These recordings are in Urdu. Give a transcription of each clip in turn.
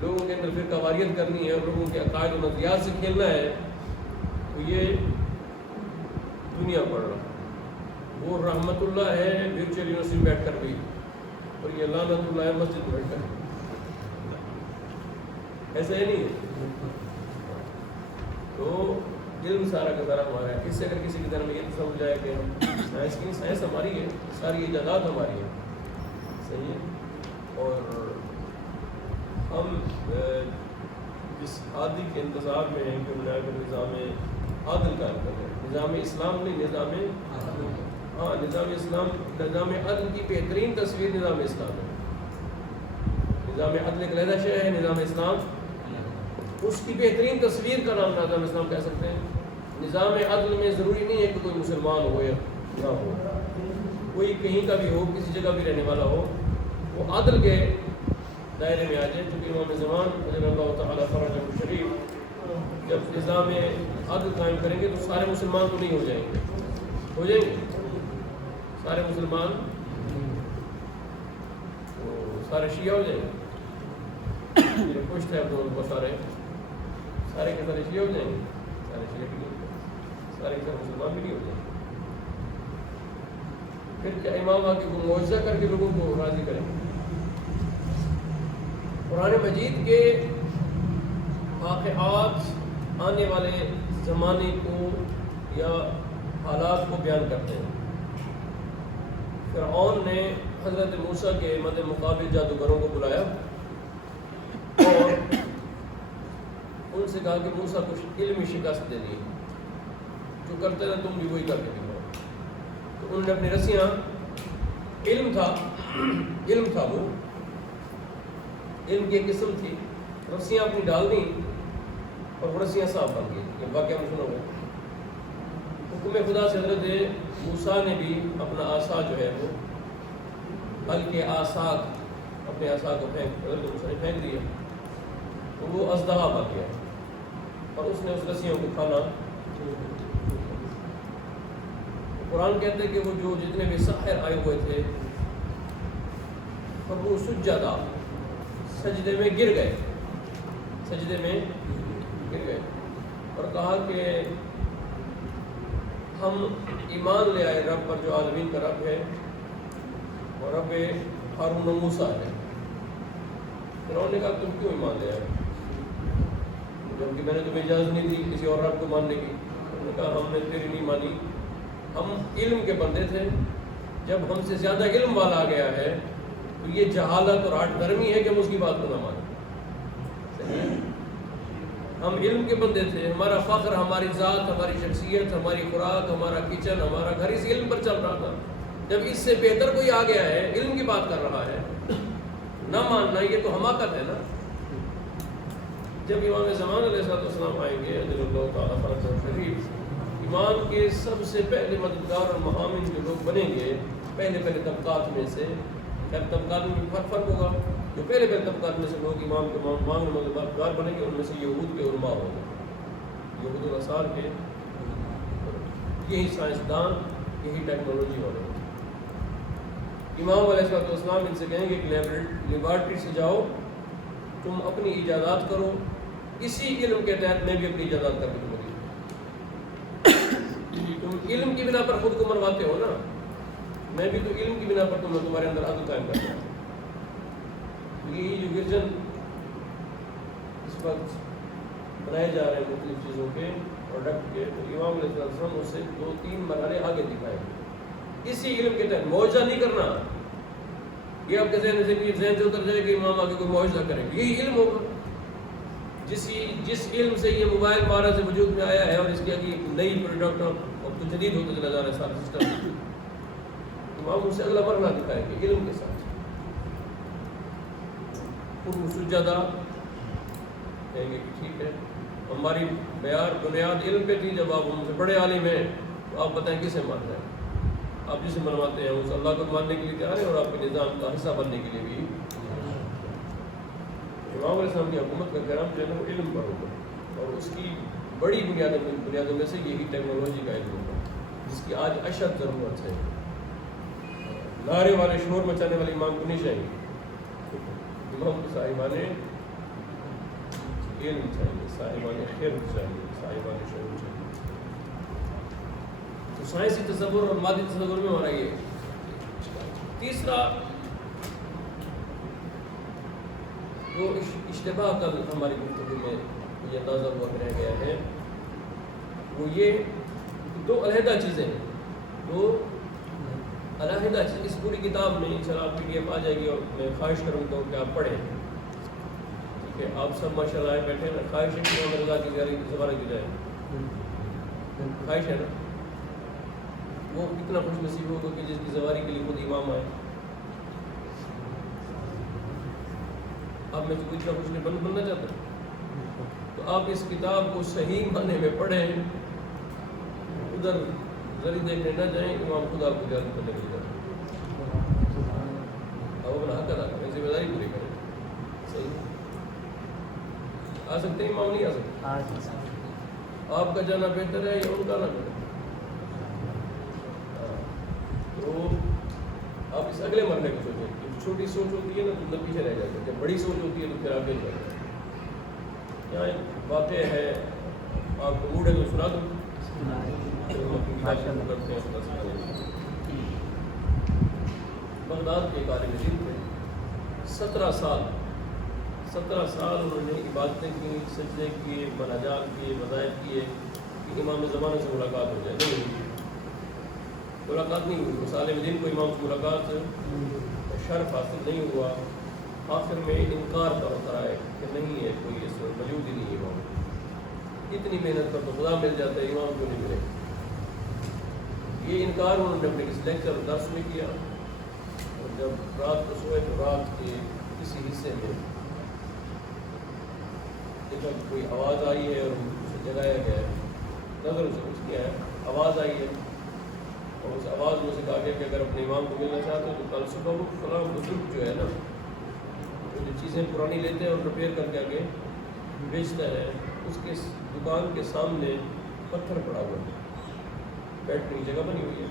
لوگوں کے اندر فرقہ واریت کرنی ہے اور لوگوں کے عقائد و نظریات سے کھیلنا ہے، تو یہ دنیا پڑھ رہا. وہ رحمت اللہ ہے ورچوئل یونیورسٹی میں بیٹھ کر بھی، اور یہ لعنت اللہ ہے مسجد میں بیٹھ کر. ایسا ہی نہیں ہے. تو علم سارا کا سارا ہمارا ہے. اس سے اگر کسی کے ذہن میں یہ تصور جائے کہ سائنس ہماری ہے، ساری ایجادات ہماری ہے، صحیح ہے، اور ہم جس عادی کے انتظار میں ہیں کہ بنا کر نظام عادل قائم کر رہے ہیں. نظام اسلام نہیں، نظام اسلام، نظام عدل کی بہترین تصویر نظام اسلام ہے. نظام عدل ایک علیحدہ شے ہے، نظام اسلام اس کی بہترین تصویر کا نام نظام اسلام کہہ سکتے ہیں. نظام عدل میں ضروری نہیں ہے کہ کوئی مسلمان ہو یا نہ ہو، کوئی کہیں کا بھی ہو، کسی جگہ بھی رہنے والا ہو، وہ عدل کے دائرے میں آ جائے. چونکہ امام زمان رضی اللہ تعالیٰ فرجہ شریف جب نظام عدل قائم کریں گے تو سارے مسلمان تو نہیں ہو جائیں گے، ہو جائیں گے سارے مسلمان، تو سارے شیعہ ہو جائیں گے. میرے پشت ہے دونوں کو سارے کے سارے شیعہ ہو جائیں گے، سارے شیعہ بھی نہیں، سارے کے سارے مسلمان بھی نہیں ہو جائیں گے. پھر کیا امام آ کے وہ معجزہ کر کے لوگوں کو راضی کریں گے؟ قرآن مجید کے واقعات آنے والے زمانے کو یا حالات کو بیان کرتے ہیں. فرعون نے حضرت موسیٰ کے مد مقابل جادوگروں کو بلایا اور ان سے کہا کہ موسیٰ کچھ علمی شکست دے دی، جو کرتے ہیں تم بھی وہی کر کے دکھاؤ. تو انہوں نے اپنی رسیاں، علم تھا وہ علم کی ایک قسم تھی، رسیاں اپنی ڈال دیں اور وہ رسیاں صاف بن گئی. یہ واقعہ میں سنا ہوا. حکم خدا سے حضرت موسیٰ نے بھی اپنا عصا جو ہے وہ ہلکے آساک اپنے عصا کو حضرت موسیٰ نے پھینک دیا تو وہ اژدہا بن گیا اور اس نے اس رسیوں کو کھانا. قرآن کہتے ہیں کہ وہ جو جتنے بھی ساحر آئے ہوئے تھے اور وہ سجدہ سجدے میں گر گئے اور کہا کہ ہم ایمان لے آئے رب پر جو عالمین کا رب ہے اور رب ہارون و موسیٰ ہے. فرعون نے کہا تم کیوں ایمان لے آئے جبکہ میں نے تمہیں اجازت نہیں دی کسی اور رب کو ماننے کی؟ انہوں نے کہا ہم نے تیری نہیں مانی، ہم علم کے بندے تھے، جب ہم سے زیادہ علم والا آ گیا ہے تو یہ جہالت اور آٹھ دھرمی ہے کہ ہم اس کی بات کو نہ مانیں. ہم علم کے بندے تھے، ہمارا فخر، ہماری ذات، ہماری شخصیت، ہماری خوراک، ہمارا کچن، ہمارا گھر اس علم پر چل رہا تھا. جب اس سے بہتر کوئی آ گیا ہے، علم کی بات کر رہا ہے، نہ ماننا یہ تو حماقت ہے نا. جب امام زمان علیہ السلام آئیں گے رضی اللہ تعالیٰ فرجہ شریف، ایمان کے سب سے پہلے مددگار اور محامین جو لوگ بنیں گے پہلے طبقات میں سے، طبقات میں فرق ہوگا، جو پہلے طبقات میں سے لوگ امام کے مددگار بنیں گے ان میں سے یہود کے علماء ہوں گے، یہود النصارہ کے، یہی سائنسدان، یہی ٹیکنالوجی والے. امام علیہ السلام ان سے کہیں گے کہ لیبارٹری سے جاؤ، تم اپنی ایجادات کرو، اسی علم کے تحت میں بھی اپنی ایجادات کر کے تمہیں. تم علم کی بنا پر خود کو منواتے ہو نا، میں بھی تو علم کی بنا پر تمہارے اندر عدل قائم کرتا ہوں. یہ جو ورژن اس وقت بنائے جا رہے ہیں مختلف چیزوں کے پروڈکٹ کے، تو امام علیہ السلام اس سے 2-3 مرحلے آگے دکھائیں گے. اسی علم کے تحت معجزہ نہیں کرنا، یہ آپ کے ذہن سے اتر جائے کہ امام آگے کوئی معجزہ کریں گے. یہی علم ہوگا جس علم سے یہ موبائل بارہ سے وجود میں آیا ہے اور اس کی آگے نئی پروڈکٹ اور تو جدید ہوتا چلا جا رہا ہے سارا سسٹم. امام اس سے اگلا مرحلہ دکھائیں گے علم کے ساتھ. سجدہ کہیں گے کہ ٹھیک ہے ہماری بنیاد علم پہ تھی، جب آپ ہم سے بڑے عالم ہیں تو آپ بتائیں کسے مان رہے ہیں؟ آپ جسے منواتے ہیں اس اللہ کو ماننے کے لیے تیار ہیں اور آپ کے نظام کا حصہ بننے کے لیے بھی. امام علیہ السلام کی حکومت کا قیام جو ہے وہ علم پر ہوگا اور اس کی بڑی بنیادوں میں سے یہی ٹیکنالوجی کا علم ہوگا جس کی آج اشد ضرورت ہے. نعرے والے شور مچانے والے امام کو نہیں چاہیے. امام کو ایمان علم چاہیے، صاحبان خیر چاہیے، صاحبان شعور چاہیے. تو سائنسی تصور اور مادی تصور میں ہمارا یہ. تیسرا جو اشتباہ کل ہماری گفتگو میں یہ اندازہ ہوا کہ رہ گیا ہے وہ یہ دو علیحدہ چیزیں ہیں، دو علیحدہ چیز. اس پوری کتاب میں انشاءاللہ PDF آ جائے گی اور میں خواہش کروں گا کہ آپ پڑھیں. ٹھیک ہے، آپ سب ماشاءاللہ آئے بیٹھے نا. خواہش ہے کہ امام رضا کی زبان کی جائے، خواہش ہے نا. وہ کتنا خوش نصیب ہوگا کہ جس کی زواری کے لیے خود امام آئے. اب میں کوئی اتنا کچھ نہیں بننا چاہتا، تو آپ اس کتاب کو صحیح معنی میں پڑھیں، ادھر ذری دیکھنے نہ جائیں. امام خدا کو یاد کرنے کے لیے اب اپنا حق ادا کریں، ذمہ داری پوری کریں. صحیح آ سکتے ہیں امام؟ نہیں آ سکتے. آپ کا جانا بہتر ہے یا ان کا نہ کریں؟ تو آپ اس اگلے مرحلے کو سوچیں. جب چھوٹی سوچ ہوتی ہے نا تو پیچھے رہ جاتے ہیں، جب بڑی سوچ ہوتی ہے تو پھر آگے جاتے ہیں. یہاں ایک واقعہ ہے، آپ کو موڈ ہے تو سنا دوں. بغداد کے عالم دین تھے، 17 سال انہوں نے عبادتیں کی، سجدے کیے، مناجات کیے، وظائف کیے کہ امام زمانہ سے ملاقات ہو جائے. نہیں، ملاقات نہیں ہوئی. اس عالم دین کو امام سے ملاقات شرف حاصل نہیں ہوا. آخر میں انکار کا اترا ہے کہ نہیں ہے، کوئی اس وقت موجود ہی نہیں ہے امام. اتنی محنت پر تو خدا مل جاتا ہے، امام کو نہیں ملے. یہ انکار انہوں نے اپنے کسی لیکچر اور درس میں کیا، اور جب رات کو سوئے تو رات کے کسی حصے میں دیکھا کوئی آواز آئی ہے اور اسے جگایا گیا ہے. نظر اسے کچھ کیا ہے، آواز آئی ہے، اور اس آواز میں سے کہا گیا کہ اگر اپنے امام کو ملنا چاہتے ہو تو کل صبح کو فلاں بزرگ جو ہے نا، وہ جو چیزیں پرانی لیتے ہیں اور ریپیئر کر کے آگے بیچتا ہے، اس کے دکان کے سامنے پتھر پڑا ہوا ہے، بیٹھنے کی جگہ بنی ہوئی ہے.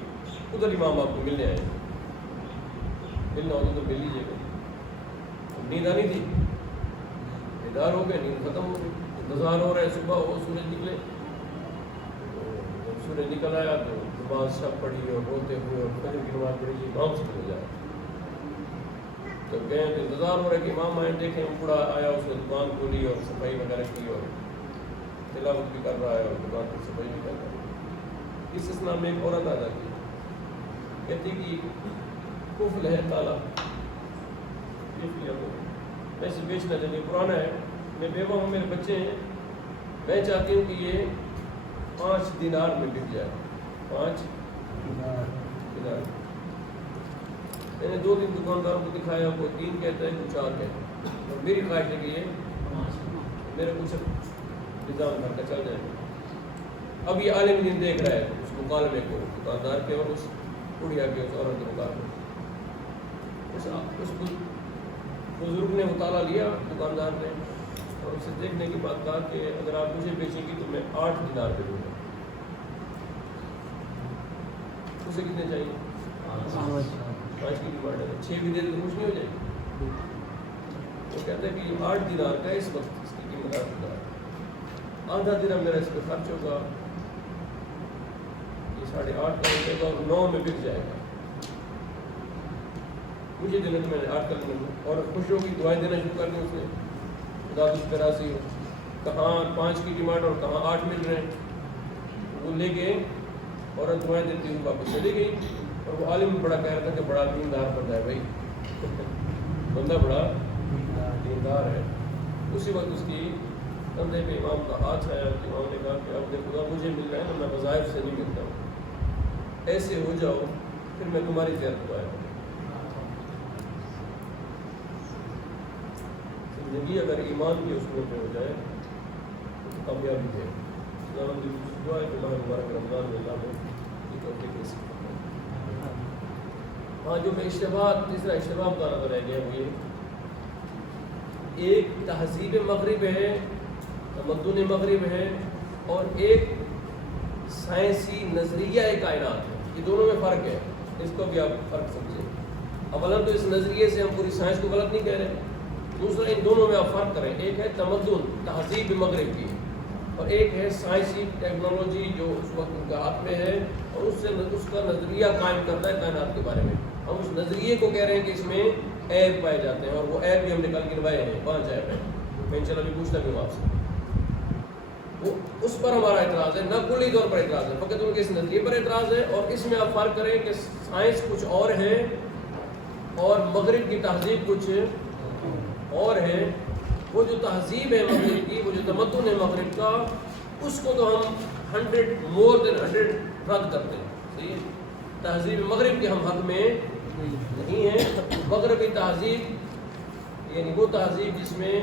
ادھر امام آپ کو ملنے آئے، ملنا ہو تو مل لیجیے گا. نیند آنی تھی، بیدار ہو گئے، نیند ختم ہو گئی. انتظار ہو رہا ہے صبح ہو، سورج نکلے. جب سورج نکل آیا تو نماز سب پڑھی اور روتے ہوئے اور فجر کی نماز پڑھی، امام سے مل جائے. جب گئے تو انتظار ہو رہا ہے کہ امام آئے. دیکھیں بوڑھا آیا، اس نے دکان کھولی اور صفائی وغیرہ کی اور تلاوت بھی کر رہا ہے اور دکان کی صفائی بھی کر رہا ہے. اس اسنا میں ایک عورت آ جاتی ہے، کہتی کہ قفل ہے تالا، ایسے بیچنا چاہیے، پرانا ہے، میں بیوہ ہوں، میرے بچے ہیں، میں چاہتی ہوں کہ یہ 5 دینار میں بک جائے. 5 دینار. میں نے 2-3 دکانداروں کو دکھایا، کوئی 3 کہتا ہے، کوئی 4 کہتا ہے، اور میری خواہش ہے کہ یہ میرے کچھ نظام کر کے چل جائے. اب یہ عالم دین دیکھ رہا ہے اس مکالمے کو دکاندار کے اور اس بڑھیا کے، اس عورت کے مکالمے. اس بزرگ نے مطالعہ لیا دکاندار نے، اور اسے دیکھنے کے بعد کہا کہ اگر آپ مجھے بیچیں گی تو میں 8 دینار دے دوں گا. اسے کتنے چاہیے؟ 5 کی ڈیمانڈ ہے، 6 بھی دے دے تو خوش نہیں ہو جائے گی. وہ کہتا ہے کہ 8 دینار کا اس وقت اس کی قیمت 8 دینار، آدھا درہم میرا اس پہ خرچ ہوگا، یہ 8.5 کا ہو جائے گا اور 9 میں بک جائے گا. مجھے دینا تو میں نے 8 کر لوں. اور خوشیوں کی دعائیں دینا شروع کر دیں. اس نے خدا تجھ پہ راضی ہو، کہاں 5 کی ڈیمانڈ اور کہاں 8 مل رہے ہیں. وہ لے گئے، عورت دعائیں دیتی ہوئی واپس چلی گئی. اور وہ عالم بڑا کہہ رہا تھا کہ بڑا دیندار بندہ ہے بھائی، بندہ بڑا دیندار ہے. اسی وقت اس کی کندھے پہ امام کا ہاتھ آیا. امام نے کہا کہ اب خدا مجھے مل رہا ہے نا، میں وظائف سے نہیں ملتا ہوں، ایسے ہو جاؤ پھر میں تمہاری زیارت کو آیا ہوں. زندگی اگر ایمان کی اصول پہ ہو جائے تو کامیابی ہے. دعا ہے کہ اللہ مبارک رمضان میں اللہ میں یہ توفیق نصیب فرمائے. ہاں، جو میں تیسرا اشتباہ بتانا تو رہ گیا وہ یہ، ایک تہذیب مغرب ہے، تمدن مغرب ہے، اور ایک سائنسی نظریہ کائنات ہے. یہ دونوں میں فرق ہے، اس کو بھی آپ فرق سمجھیں. اولا تو اس نظریے سے ہم پوری سائنس کو غلط نہیں کہہ رہے، دوسرا ان دونوں میں آپ فرق کریں، ایک ہے تمدن تہذیب مغرب کی، اور ایک ہے سائنسی ٹیکنالوجی جو اس وقت ان کا ہاتھ میں ہے، اور اس کا نظریہ قائم کرتا ہے کائنات کے بارے میں۔ ہم اس نظریے کو کہہ رہے ہیں کہ اس میں عیب پائے جاتے ہیں، اور وہ عیب بھی ہم نکال گنوائے ہیں، 5 عیب ہیں، میں انشاءاللہ بھی پوچھتا بھی ہوں آپ سے۔ وہ اس پر ہمارا اعتراض ہے، نہ کلی طور پر اعتراض ہے، فقط ان کے اس نظریے پر اعتراض ہے۔ اور اس میں آپ فرق کریں کہ سائنس کچھ اور ہے اور مغرب کی تہذیب کچھ اور ہے۔ وہ جو تہذیب ہے مغرب کی، وہ جو تمدن ہے مغرب کا، اس کو تو ہم 100 more than 100 رد کرتے ہیں، صحیح ہے؟ تہذیب مغرب کے ہم حق میں نہیں ہیں۔ مغربی تہذیب یعنی وہ تہذیب جس میں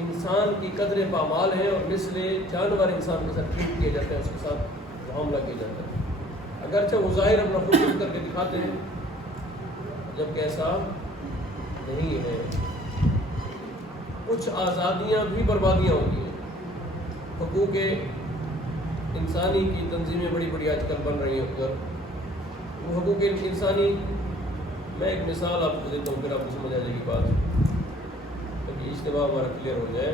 انسان کی قدر پامال ہے اور مثل جانور انسان کے ساتھ ٹریٹ کیا جاتا ہے، اس کے ساتھ معاملہ کیا جاتا ہے، اگرچہ وہ ظاہر اپنا خوبصورت کر کے دکھاتے ہیں، جبکہ ایسا نہیں ہے۔ کچھ آزادیاں بھی بربادیاں ہوتی ہیں، حقوق انسانی کی تنظیمیں بڑی بڑی آج کل بن رہی ہیں، اگر وہ حقوق انسانی، میں ایک مثال آپ کو دیتا ہوں، پھر آپ کو سمجھ آ جائے گی بات، تاکہ اجتماع ہمارا کلیئر ہو جائے۔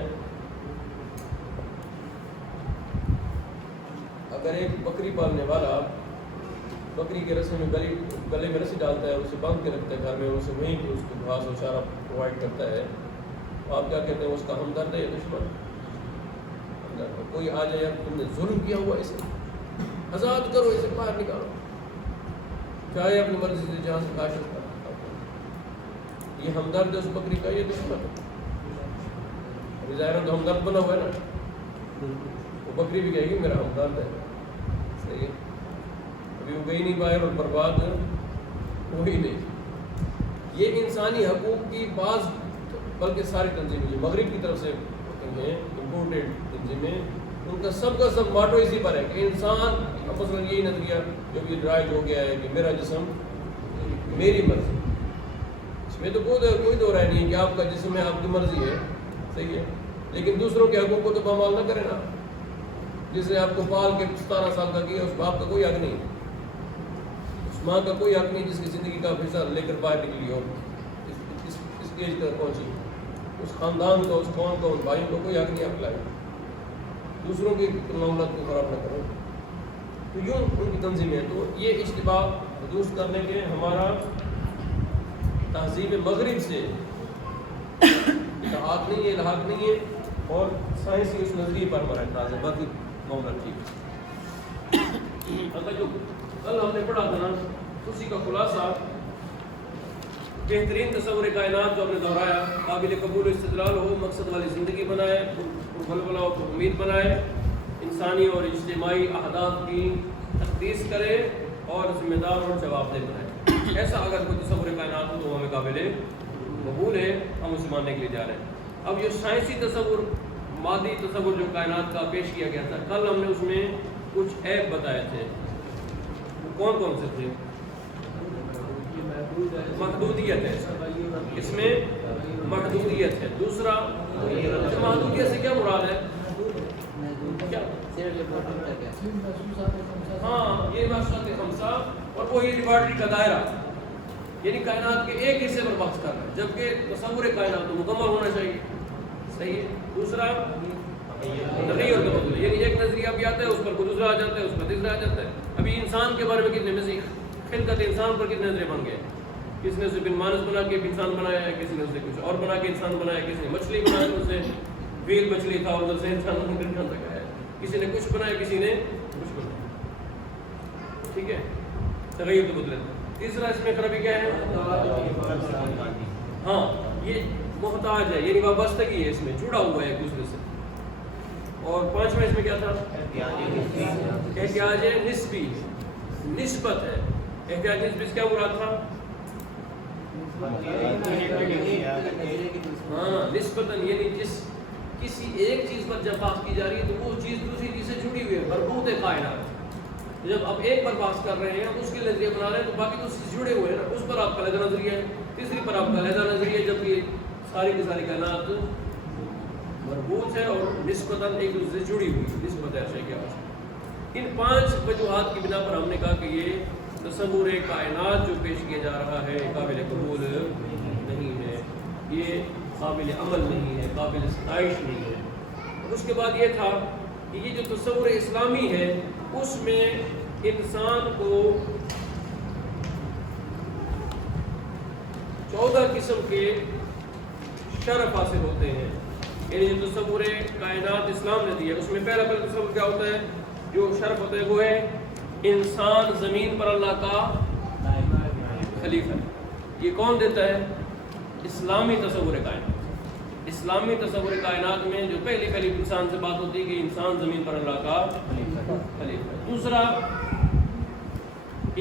اگر ایک بکری پالنے والا بکری کے رسے میں گلے میں رسی ڈالتا ہے، اسے باندھ کے رکھتا ہے گھر میں، اسے وہیں پہ اس کو گھاس اور چارہ پرووائڈ کرتا ہے، تو آپ کیا کہتے ہیں، اس کا ہمدرد ہے یا دشمن؟ کوئی آ جائے، تم نے ظلم کیا ہوا، اسے آزاد کرو، اسے باہر نکالو، چاہے اپنی مرضی سے جہاں سے کاشت کرو، یہ ہمدرد ہے اس بکری کا، یہ دشمن؟ ظاہر تو ہمدرد بنا ہوا ہے نا، وہ بکری بھی کہے گی میرا ہمدرد ہے، صحیح ہے؟ ابھی وہ گئی نہیں باہر اور برباد ہوئی نہیں۔ یہ انسانی حقوق کی بعض بلکہ ساری تنظیمیں جو مغرب کی طرف سے ہیں امپورٹیڈ تنظیمیں، ان کا سب ماٹو اسی پر ہے کہ انسان، مثلا یہی نظریہ جو بھی رائج ہو گیا ہے کہ میرا جسم میری مرضی، اس میں تو کوئی دو رائے نہیں ہے کہ آپ کا جسم ہے، آپ کی مرضی ہے، صحیح ہے، لیکن دوسروں کے حقوق کو تو پامال نہ کریں نا۔ جس نے آپ کو پال کے 17 سال کا کیا، اس باپ کا کوئی حق نہیں، اس ماں کا کوئی حق نہیں جس کی زندگی کا فیصلہ لے کر باہر نکلی ہو، اس اسٹیج تک پہنچی، اس خاندان کا، اس قوم کا، ان بھائیوں کو کوئی حق نہیں آپ لائے، دوسروں کے معاملات کو خراب نہ کرو۔ تو یوں ان کی تنظیمیں ہیں۔ تو یہ اشتباہ درست کرنے کے ہمارا تہذیب مغرب سے اتحاد نہیں ہے، الحاق نہیں ہے، اور سائنسی اس نظریے پر ہمارا اعتراض ہے، باقی معاملہ ٹھیک ہے۔ اگر جو کل ہم نے پڑھا تھا نا، اسی کا خلاصہ بہترین تصور کائنات جو ہم نے دہرایا، قابل قبول استدلال ہو، مقصد والی زندگی بنائے، ولولہ و امید بنائے، انسانی اور اجتماعی اہداف کی تقدیس کرے اور ذمہ دار اور جواب دہ بنائے۔ ایسا اگر کوئی تصور کائنات ہو تو ہمیں قابل قبول ہے، ہم اسے ماننے کے لیے جا رہے ہیں۔ اب یہ سائنسی تصور، مادی تصور جو کائنات کا پیش کیا گیا تھا، کل ہم نے اس میں کچھ عیب بتائے تھے، کون کون سے تھے؟ محدودیت ہے، اس میں محدودیت ہے۔ دوسرا، محدودیت سے کیا مراد ہے؟ ہاں، یہ محسوسات خمسہ اور وہی لیبارٹری کا دائرہ، یعنی کائنات کے ایک حصے پر بحث کر رہا ہے، جبکہ تصور کائنات تو مکمل ہونا چاہیے، صحیح ہے۔ دوسرا تغیر اور تبدل، یعنی ایک نظریہ بھی آتا ہے، اس پر کوئی دوسرا آ جاتا ہے، اس پر تیسرا آ جاتا ہے۔ ابھی انسان کے بارے میں کتنے مزید خلقت انسان پر کتنے نظریں بن گئے، کسی نے اسے بن مانس بنا کے انسان بنایا ہے، کسی نے اسے کچھ اور بنا کے انسان بنایا ہے، کسی نے مچھلی بنا کے اسے ویل مچھلی تھا ادھر سے انسان تک آیا ہے، کسی نے کچھ بنایا، کسی نے کچھ بنایا، ٹھیک ہے، تغیر تو بدلے۔ تیسرا اس میں خرابی کیا ہے؟ ہاں، یہ محتاج ہے، یعنی وابستگی ہے، اس میں جڑا ہوا ہے ایک دوسرے سے۔ اور پانچواں اس میں کیا تھا؟ احتیاج نسبی، نسبت ہے۔ احتیاج نسبی سے کیا مراد تھا؟ ہاں، نسبتاً، یعنی کسی ایک چیز پر جب بات کی جا رہی ہے تو وہ چیز دوسری چیز سے جڑی ہوئی ہے، مربوط ہے کائنات۔ جب آپ ایک پر بات کر رہے ہیں، آپ اس کے نظریے بنا رہے ہیں تو باقی تو اس سے جڑے ہوئے ہیں نا، اس پر آپ کا علیحدہ نظریہ ہے، تیسری پر آپ کا علیحدہ نظریہ ہے، جبکہ ساری کی ساری کائنات مربوط ہے اور نسبتاً ایک دوسرے سے جڑی ہوئی، نسبت ہے شے کے آس۔ ان 5 وجوہات کی بنا پر ہم نے کہا کہ یہ تصور کائنات جو پیش کیا جا رہا ہے قابل قبول نہیں ہے، یہ قابل عمل نہیں ہے، قابل ستائش نہیں ہے۔ اور اس کے بعد یہ تھا کہ یہ جو تصور اسلامی ہے اس میں انسان کو 14 قسم کے شرف حاصل ہوتے ہیں۔ یعنی جو تصور کائنات اسلام نے دیا اس میں پہلا تصور کیا ہوتا ہے، جو شرف ہوتا ہے وہ ہے انسان زمین پر اللہ کا خلیفہ ہے۔ یہ کون دیتا ہے؟ اسلامی تصور کائنات۔ اسلامی تصور کائنات میں جو پہلی انسان سے بات ہوتی ہے کہ انسان زمین پر اللہ کا خلیفہ ہے۔ دوسرا،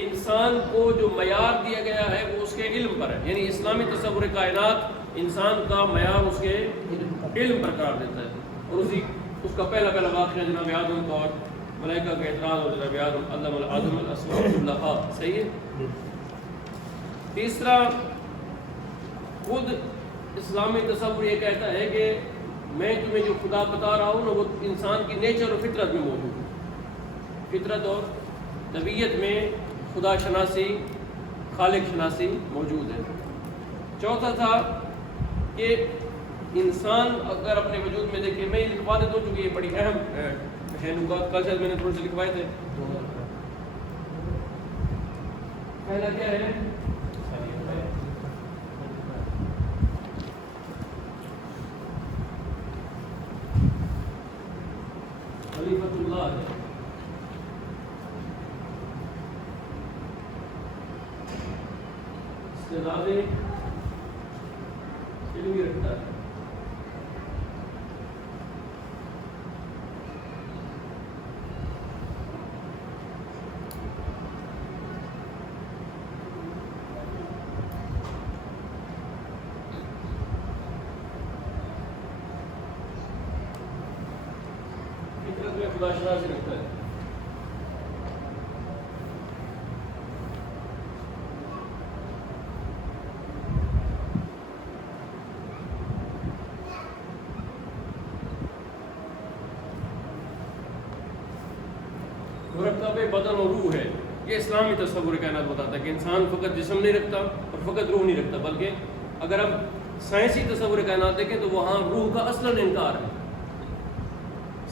انسان کو جو معیار دیا گیا ہے وہ اس کے علم پر ہے، یعنی اسلامی تصور کائنات انسان کا معیار اس کے علم پر قرار دیتا ہے۔ اور اس کا پہلا واقعہ جناب آدم اور ملائکہ کا اعتراض اور جناب آدم علم آدم الاسماء کلھا، صحیح ہے۔ تیسرا، خود اسلامی تصور یہ کہتا ہے کہ میں تمہیں جو خدا بتا رہا ہوں نا وہ انسان کی نیچر اور فطرت میں موجود ہے۔ فطرت اور طبیعت میں خدا شناسی، خالق شناسی موجود ہے۔ چوتھا تھا کہ انسان اگر اپنے وجود میں دیکھے، میں یہ لکھوا دیتا ہوں چونکہ یہ بڑی اہم ہے نکات، کل شاید میں نے تھوڑے سے لکھوائے تھے۔ پہلا کیا ہے؟ خلیفۃ اللہ ہے۔ استعداد علمی رکھتا ہے۔ فطرت میں خدا شناسی رکھتا ہے۔ مرکب بدن اور روح ہے۔ یہ اسلامی تصور کائنات بتاتا ہے کہ انسان فقط جسم نہیں رکھتا اور فقط روح نہیں رکھتا، بلکہ اگر ہم سائنسی تصور کائنات دیکھیں تو وہاں روح کا اصلاً انکار ہے۔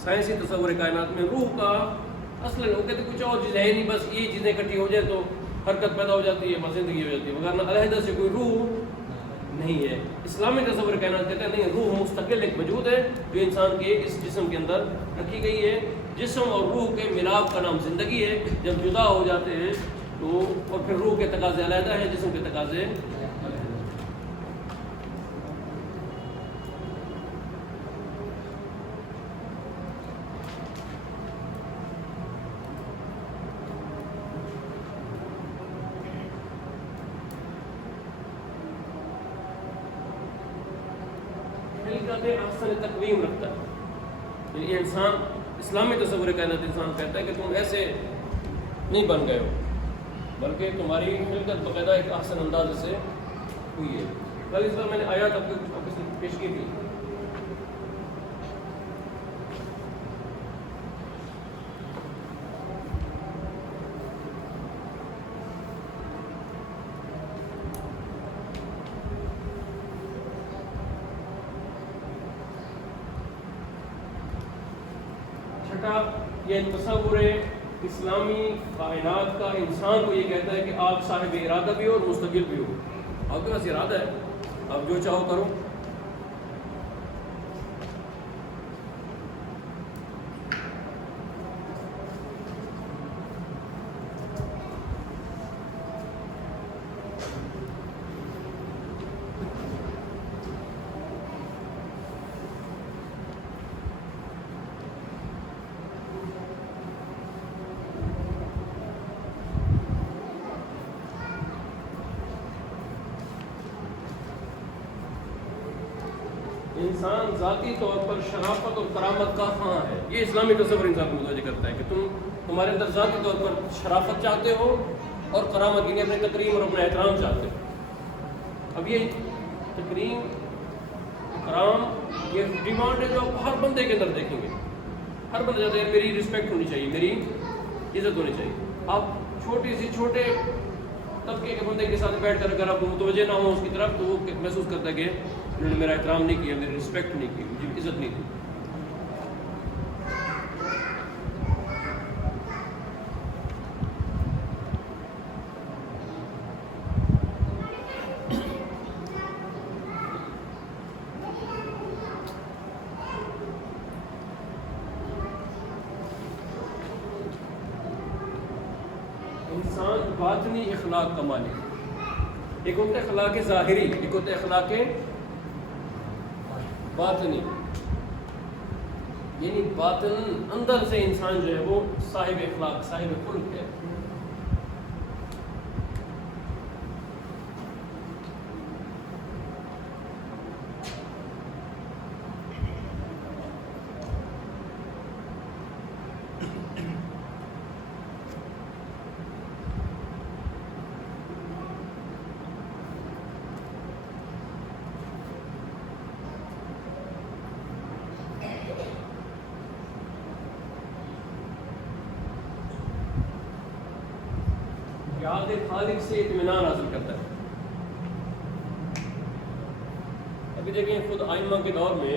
سائنسی تصور کائنات میں روح کا اصلاً، وہ کہتے کچھ اور چیز ہے نہیں، بس یہ چیزیں اکٹھی ہو جائیں تو حرکت پیدا ہو جاتی ہے، بس زندگی ہو جاتی ہے، مگر علیحدہ سے کوئی روح نہیں ہے۔ اسلامی تصور کائنات کہتا ہے نہیں، روح مستقل ایک وجود ہے جو انسان کے اس جسم کے اندر رکھی گئی ہے۔ جسم اور روح کے ملاپ کا نام زندگی ہے۔ جب جدا ہو جاتے ہیں تو اور پھر روح کے تقاضے علیحدہ ہیں، جسم کے تقاضے علیحدہ۔ احسن تقویم رکھتا ہے، یعنی انسان اسلامی تصور کائنات انسان کہتا ہے کہ تم ایسے نہیں بن گئے ہو، بلکہ تمہاری خلقت باقاعدہ ایک احسن انداز سے ہوئی ہے۔ کل اس بار میں نے آیات آپ کے ساتھ پیش کی تھی۔ یہ تصور اسلامی کائنات کا انسان کو یہ کہتا ہے کہ آپ صاحب ارادہ بھی ہو اور مستقل بھی ہو۔ آپ کے پاس ارادہ ہے، آپ جو چاہو کرو۔ انسان ذاتی طور پر شرافت اور کرامت کا خواہاں ہے۔ یہ اسلامی تصور انسان کو متوجہ کرتا ہے کہ تمہارے اندر ذاتی طور پر شرافت چاہتے ہو اور کرامت، یعنی اپنے تکریم اور اپنا احترام چاہتے ہو۔ اب یہ تکریم، کرام، یہ ڈیمانڈ ہے جو آپ ہر بندے کے اندر دیکھیں گے۔ ہر بندہ چاہتا ہے میری رسپیکٹ ہونی چاہیے، میری عزت ہونی چاہیے۔ آپ چھوٹے طبقے کے بندے کے ساتھ بیٹھ کر اگر آپ متوجہ نہ ہوں اس کی طرف تو وہ محسوس کرتا ہے کہ انہوں نے میرا احترام نہیں کیا، میری رسپیکٹ نہیں کی، مجھے عزت نہیں دی. انسان باطنی اخلاق کا مالک ہے. ایک ہوتا ہے اخلاق ظاہری، ایک ہوتا ہے اخلاق باطنی. یعنی باطن اندر سے انسان جو ہے وہ صاحب اخلاق، صاحب خلق ہے. یاد خالق سے اطمینان حاصل کرتا ہے. ابھی دیکھیں خود آئمہ کے دور میں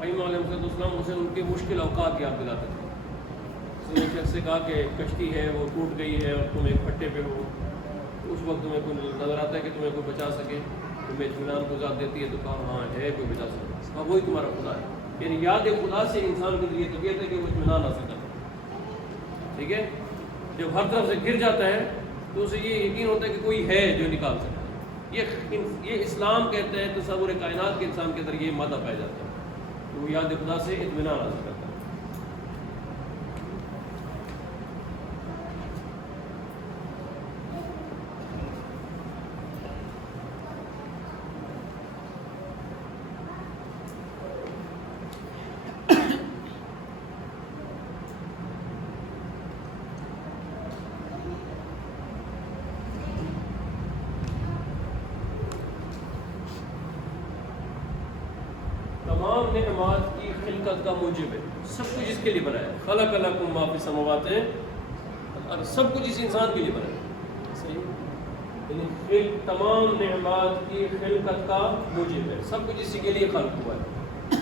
آئمہ علیہ السلام اسے ان کے مشکل اوقات یاد دلاتے تھے. ایک شخص سے کہا کہ کشتی ہے وہ ٹوٹ گئی ہے اور تم ایک پھٹے پہ ہو، اس وقت تمہیں کوئی نظر آتا ہے کہ تمہیں کوئی بچا سکے، تمہیں اطمینان کو ذات دیتی ہے، تو کہا ہاں ہے کوئی بچا سکتا. ہاں وہی تمہارا خدا ہے. یعنی یاد خدا سے انسان کے ذریعے طبیعت ہے کہ وہ اطمینان حاصل کرتا ہے. ٹھیک ہے، جب ہر طرف سے گر جاتا ہے تو اسے یہ یقین ہوتا ہے کہ کوئی ہے جو نکال سکتا ہے. یہ اسلام کہتا ہے تصور کائنات کے انسان کے اندر یہ مادہ پایا جاتا ہے، تو وہ یاد خدا سے اطمینان حاصل کرتا ہے. تمام نعمات کی خلقت کا موجب ہے، سب کچھ اس کے لیے بنایا ہے. خلق لکم ما فی السماوات، سب کچھ اس انسان کے لیے بنایا ہے. صحیح، یعنی تمام نعمات کی خلقت کا موجب ہے، سب کچھ اسی کے لیے خلق ہوا ہے.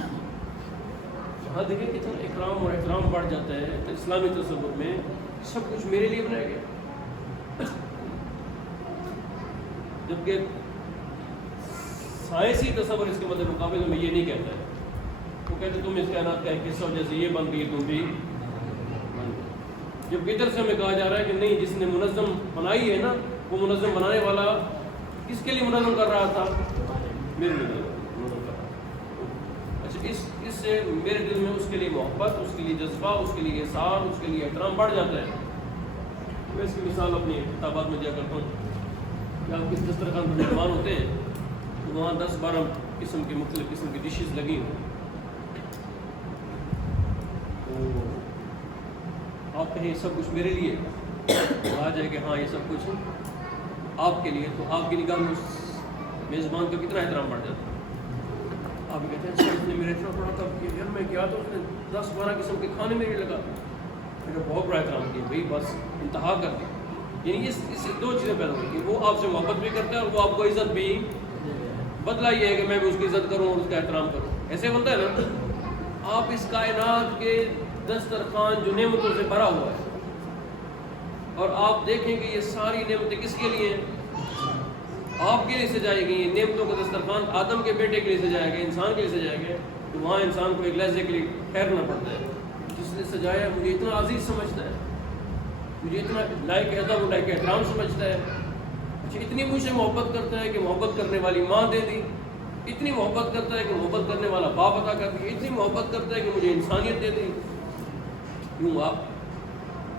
ہاں دیکھیں کتنا اکرام اور احترام بڑھ جاتا ہے تو اسلامی تصور میں سب کچھ میرے لیے بنایا گیا. جبکہ سائنسی تصور اس کے مدد مقابل میں یہ نہیں کہتا ہے. وہ کہتے تم اس کائنات کا ایک حصہ ہو، جیسے یہ بن گئی تم بھی بن گئی. جب ادھر سے ہمیں کہا جا رہا ہے کہ نہیں، جس نے منظم بنائی ہے نا، وہ منظم بنانے والا کس کے لیے منظم کر رہا تھا؟ میرے لیے منظم کر رہا تھا. اچھا، اس سے میرے دل میں اس کے لیے محبت، اس کے لیے جذبہ، اس کے لیے احسان، اس کے لیے احترام بڑھ جاتا ہے. میں اس کی مثال اپنی کتابات میں دیا کرتا ہوں کہ آپ کس دسترخوان پر مہمان ہوتے ہیں تو وہاں 10-12 قسم کی مختلف قسم کی ڈشز لگی ہوئی. تو آپ کہیں سب کچھ میرے لیے، آ جائے کہ ہاں یہ سب کچھ آپ کے لیے، تو آپ کی نگاہ میں اس میزبان کا کتنا احترام بڑھ جاتا ہے. آپ کہتے ہیں اچھا اس نے میرا اتنا بڑا کب کیا، یار میں کیا تو اس نے 10-12 قسم کے کھانے میرے لگا. میں نے بہت بڑا احترام کیا بھائی، بس انتہا کر دی. یعنی اس سے دو چیزیں پیدا ہوئی کہ وہ آپ سے محبت بھی کرتا ہے اور وہ آپ کو عزت بھی. بدلہ یہ ہے کہ میں بھی اس کی عزت کروں اور اس کا احترام کروں. ایسے بنتا ہے نا. آپ اس کائنات کے دسترخوان جو نعمتوں سے بھرا ہوا ہے، اور آپ دیکھیں کہ یہ ساری نعمتیں کس کے لیے ہیں؟ آپ کے لیے سجائی گئی. یہ نعمتوں کا دسترخوان آدم کے بیٹے کے لیے سجایا گیا، انسان کے لیے سجایا گیا. تو وہاں انسان کو ایک لہجے کے لیے ٹھہرنا پڑتا ہے. جس نے سجایا مجھے اتنا عزیز سمجھتا ہے، مجھے اتنا لائق ادب و لائق احترام سمجھتا ہے. اچھا، اتنی مجھ سے محبت کرتا ہے کہ محبت کرنے والی ماں دے دی، اتنی محبت کرتا ہے کہ محبت کرنے والا باپ عطا کر دی، اتنی محبت کرتا ہے کہ مجھے انسانیت دے دی. یوں آپ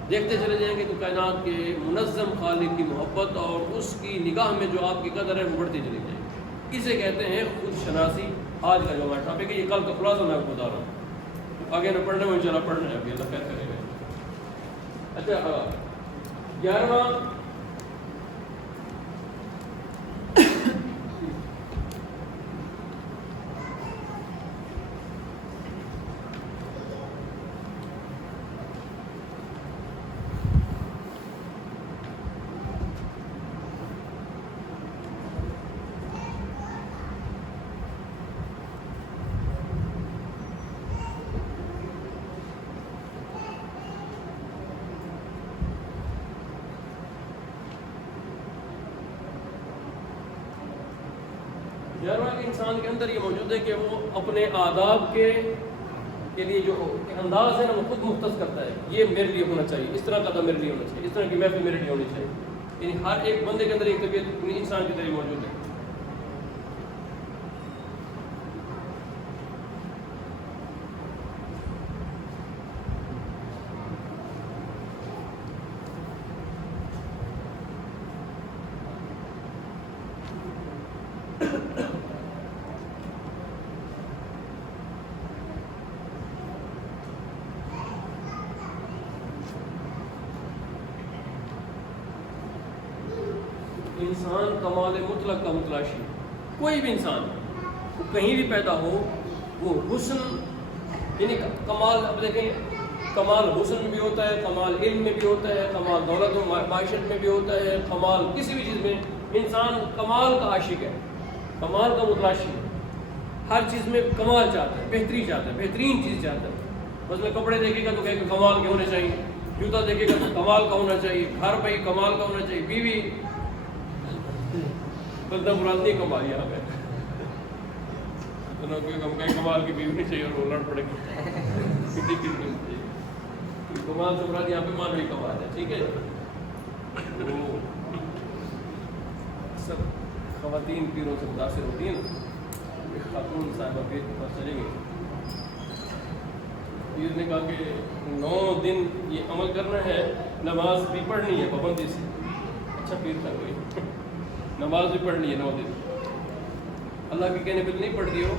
دیکھتے چلے جائیں گے تو کائنات کے منظم خالق کی محبت اور اس کی نگاہ میں جو آپ کی قدر ہے وہ بڑھتی چلی جائے گی. اسے کہتے ہیں خود شناسی. آج کا جو ہمارا ٹاپک ہے یہ کل کا خلاصہ میں آپ کو بتا رہا ہوں. آگے نہ پڑھنا میں انشاءاللہ پڑھنا ہے، ابھی اللہ خیر کرے گا. اچھا، 11واں 11واں کہ انسان کے اندر یہ موجود ہے کہ وہ اپنے آداب کے لیے جو انداز ہے نا وہ خود مختص کرتا ہے، یہ میرے لیے ہونا چاہیے، اس طرح کا تھا میرے لیے ہونا چاہیے، اس طرح کی محفل میرے لیے ہونی چاہیے. یعنی ہر ایک بندے کے اندر ایک طبیعت انسان کی طرح موجود ہے. انسان کمال مطلق کا متلاشی، کوئی بھی انسان وہ کہیں بھی پیدا ہو، وہ حسن یعنی کمال، اب دیکھیں کمال حسن میں بھی ہوتا ہے، کمال علم میں بھی ہوتا ہے، کمال دولت و معیشت میں بھی ہوتا ہے، کمال کسی بھی چیز میں. انسان کمال کا عاشق ہے، کمال کا متلاشی ہے، ہر چیز میں کمال چاہتا ہے، بہتری چاہتا ہے، بہترین چیز چاہتا ہے. بس میں کپڑے دیکھے گا تو کہے کہ کمال کے ہونے چاہیے، جوتا دیکھے گا تو کمال کا ہونا چاہیے، گھر بھائی کمال کا ہونا چاہیے، بیوی بندہ مراد نہیں کمال یہاں پہ کمال کی بیوی نہیں چاہیے اور وہ لڑ پڑے گی کمال سے مراد یہاں پہ مانوی کمال ہے. ٹھیک ہے، سب خواتین پیروں سے متاثر ہوتی ہیں نا. خاتون صاحبہ پیر کے پاس چلیں گے، پیر نے کہا کہ 9 دن یہ عمل کرنا ہے، نماز بھی پڑھنی ہے پابندی سے. اچھا پیر تھا کوئی، نماز بھی پڑھنی ہے 9 دن. اللہ کے کہنے پہ نہیں پڑھ دی ہو،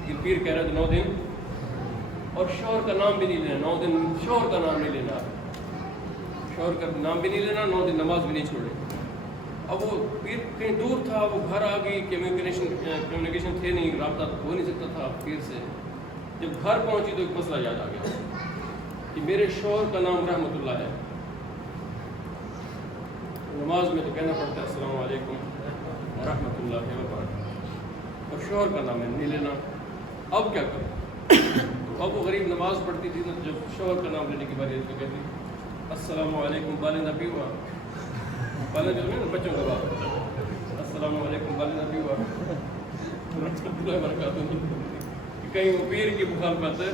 لیکن پیر کہہ رہے تھے 9 دن، اور شوہر کا نام بھی نہیں لینا. 9 دن شوہر کا نام نہیں لینا، شوہر کا نام بھی نہیں لینا، 9 دن نماز بھی نہیں چھوڑے. اب وہ پیر کہیں دور تھا، وہ گھر آ گئی، کمیونیکیشن تھے نہیں، رابطہ ہو نہیں سکتا تھا پیر سے. جب گھر پہنچی تو ایک مسئلہ یاد آ گیا کہ میرے شوہر کا نام رحمت اللہ ہے، نماز میں تو کہنا پڑتا ہے السلام علیکم ورحمۃ اللہ وبرکاتہ، اور شوہر کا نام نہیں لینا. اب کیا کروں؟ اب وہ غریب نماز پڑھتی تھی تو جب شوہر کا نام لینے کی باری تو کہتی السلام علیکم والدہ بھی ہوا، والدہ جو ہے نا بچوں کا بات، السلام علیکم والدہ بھی ہوا رحمۃ اللہ وبرکاتہ. کہیں وہ پیر کی مخالفت ہے.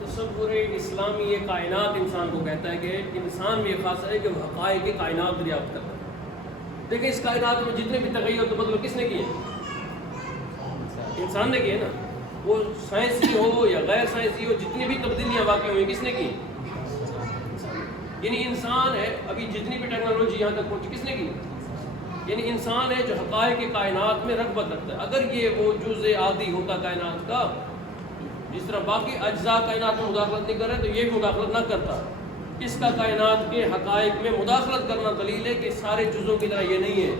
تصور اسلامی یہ کائنات انسان کو کہتا ہے کہ انسان میں یہ خاصہ ہے کہ وہ حقائق کی کائنات دریافت کرتا ہے. دیکھیں اس کائنات میں جتنے بھی تغیر تو بدلو کس نے کیے؟ انسان نے کیے نا. وہ سائنسی ہو یا غیر سائنسی ہو، جتنی بھی تبدیلیاں واقع ہوئی کس نے کی؟ یعنی انسان ہے. ابھی جتنی بھی ٹیکنالوجی یہاں تک پہنچی کس نے کی؟ یعنی انسان ہے جو حقائق کی کائنات میں رغبت رکھتا ہے. اگر یہ وہ جزء عادی ہوتا کائنات کا، جس طرح باقی اجزاء کائنات میں مداخلت نہیں کر رہے تو یہ بھی مداخلت نہ کرتا. اس کا کائنات کے حقائق میں مداخلت کرنا دلیل ہے کہ سارے جزوں کی طرح یہ نہیں ہے،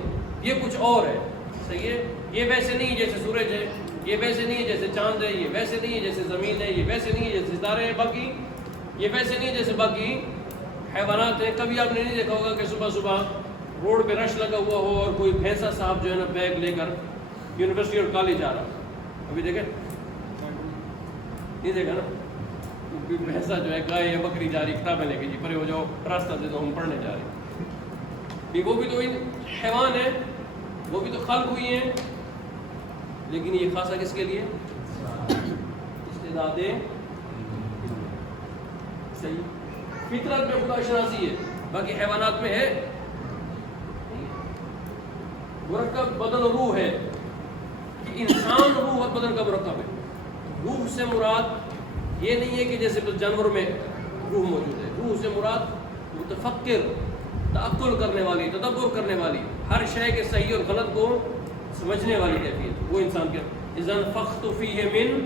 یہ کچھ اور ہے. صحیح ہے، یہ ویسے نہیں جیسے سورج ہے، یہ ویسے نہیں جیسے چاند ہے، یہ ویسے نہیں جیسے زمین ہے، یہ ویسے نہیں جیسے ستارے ہیں باقی، یہ ویسے نہیں جیسے باقی حیوانات ہیں. کبھی آپ نے نہیں دیکھا ہوگا کہ صبح صبح روڈ پہ رش لگا ہوا ہو اور کوئی بھینسا صاحب جو ہے نا بیگ لے کر یونیورسٹی اور کالج جا رہا. ابھی دیکھیں نہیں دیکھا نا، بھینسا جو ہے گائے یا بکری جا رہی کتابیں لے کے، جی پرے ہو جاؤ راستہ دے دو ہم پڑھنے جا رہے ہیں. وہ بھی تو حیوان ہے، وہ بھی تو خلق ہوئی ہیں، لیکن یہ خاصا کس کے لیے؟ استعداد صحیح فطرت میں خدا شناسی ہے، باقی حیوانات میں ہے مرکب بدن و روح ہے. کہ انسان روح اور بدن کا مرکب ہے. روح سے مراد یہ نہیں ہے کہ جیسے جانوروں میں روح موجود ہے. روح سے مراد متفکر، تعقل کرنے والی، تدبر کرنے والی، ہر شے کے صحیح اور غلط کو سمجھنے والی کیفیت، وہ انسان کے. اذا فخت فیہ من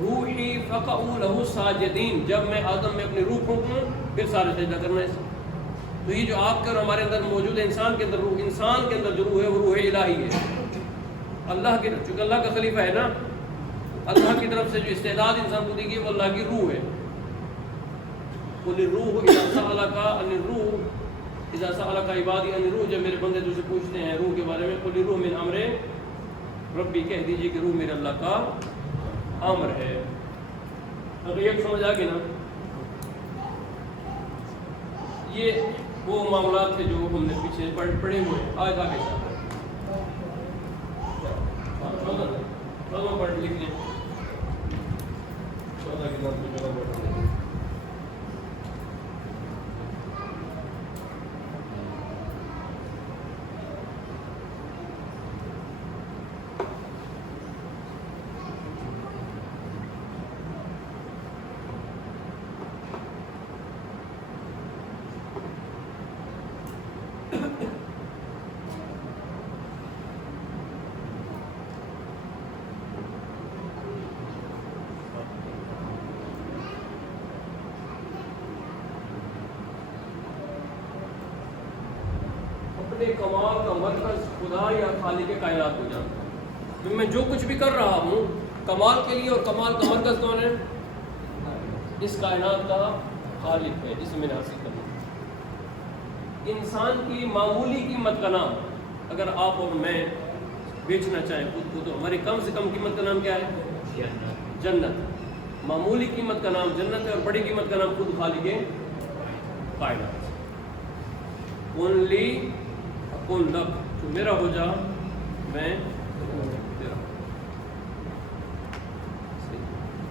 روحی فقعوا لہ ساجدین، جب میں آدم میں اپنی روح پھونکوں پھر سارے سجدہ کرنا ہے. تو یہ جو آپ کے اور ہمارے اندر موجود ہے انسان کے اندر روح، انسان کے اندر جو روح ہے وہ روح الہی ہے. اللہ کی چونکہ اللہ کا خلیفہ ہے نا، اللہ کی طرف سے جو استعداد انسان کو دی گئی وہ اللہ کی روح ہے. قل الروح اذا سألك عن الروح اذا سألك عبادی عن الروح، جب میرے بندے تجھ سے پوچھتے ہیں روح کے بارے میں، قل الروح من امر ربی، کہہ دیجیے کہ روح میرے اللہ کا امر ہے. اگر یہ سمجھ آ گئی نا، یہ وہ معاملات تھے جو ہم نے پیچھے پڑھے ہوئے ہیں. آج آگے چلتے ہیں. پڑھ لکھ لیں 14 کے نام سے پڑھ لیں. کمال کا مرکز خدا یا خالق کائنات کو جانتا ہوں. میں جو کچھ بھی کر رہا ہوں کمال کے لیے، اور کمال کا مرکز کون ہے؟ اس کائنات کا خالق ہے جسے میں نے حاصل کرنا. انسان کی معمولی قیمت کا نام اگر آپ اور میں بیچنا چاہیں خود کو، تو ہماری کم سے کم قیمت کا نام کیا ہے؟ جنت. معمولی قیمت کا نام جنت ہے، اور بڑی قیمت کا نام خود خالق کائنات. اونلی کن لک، تو میرا ہو جا میں تیرا.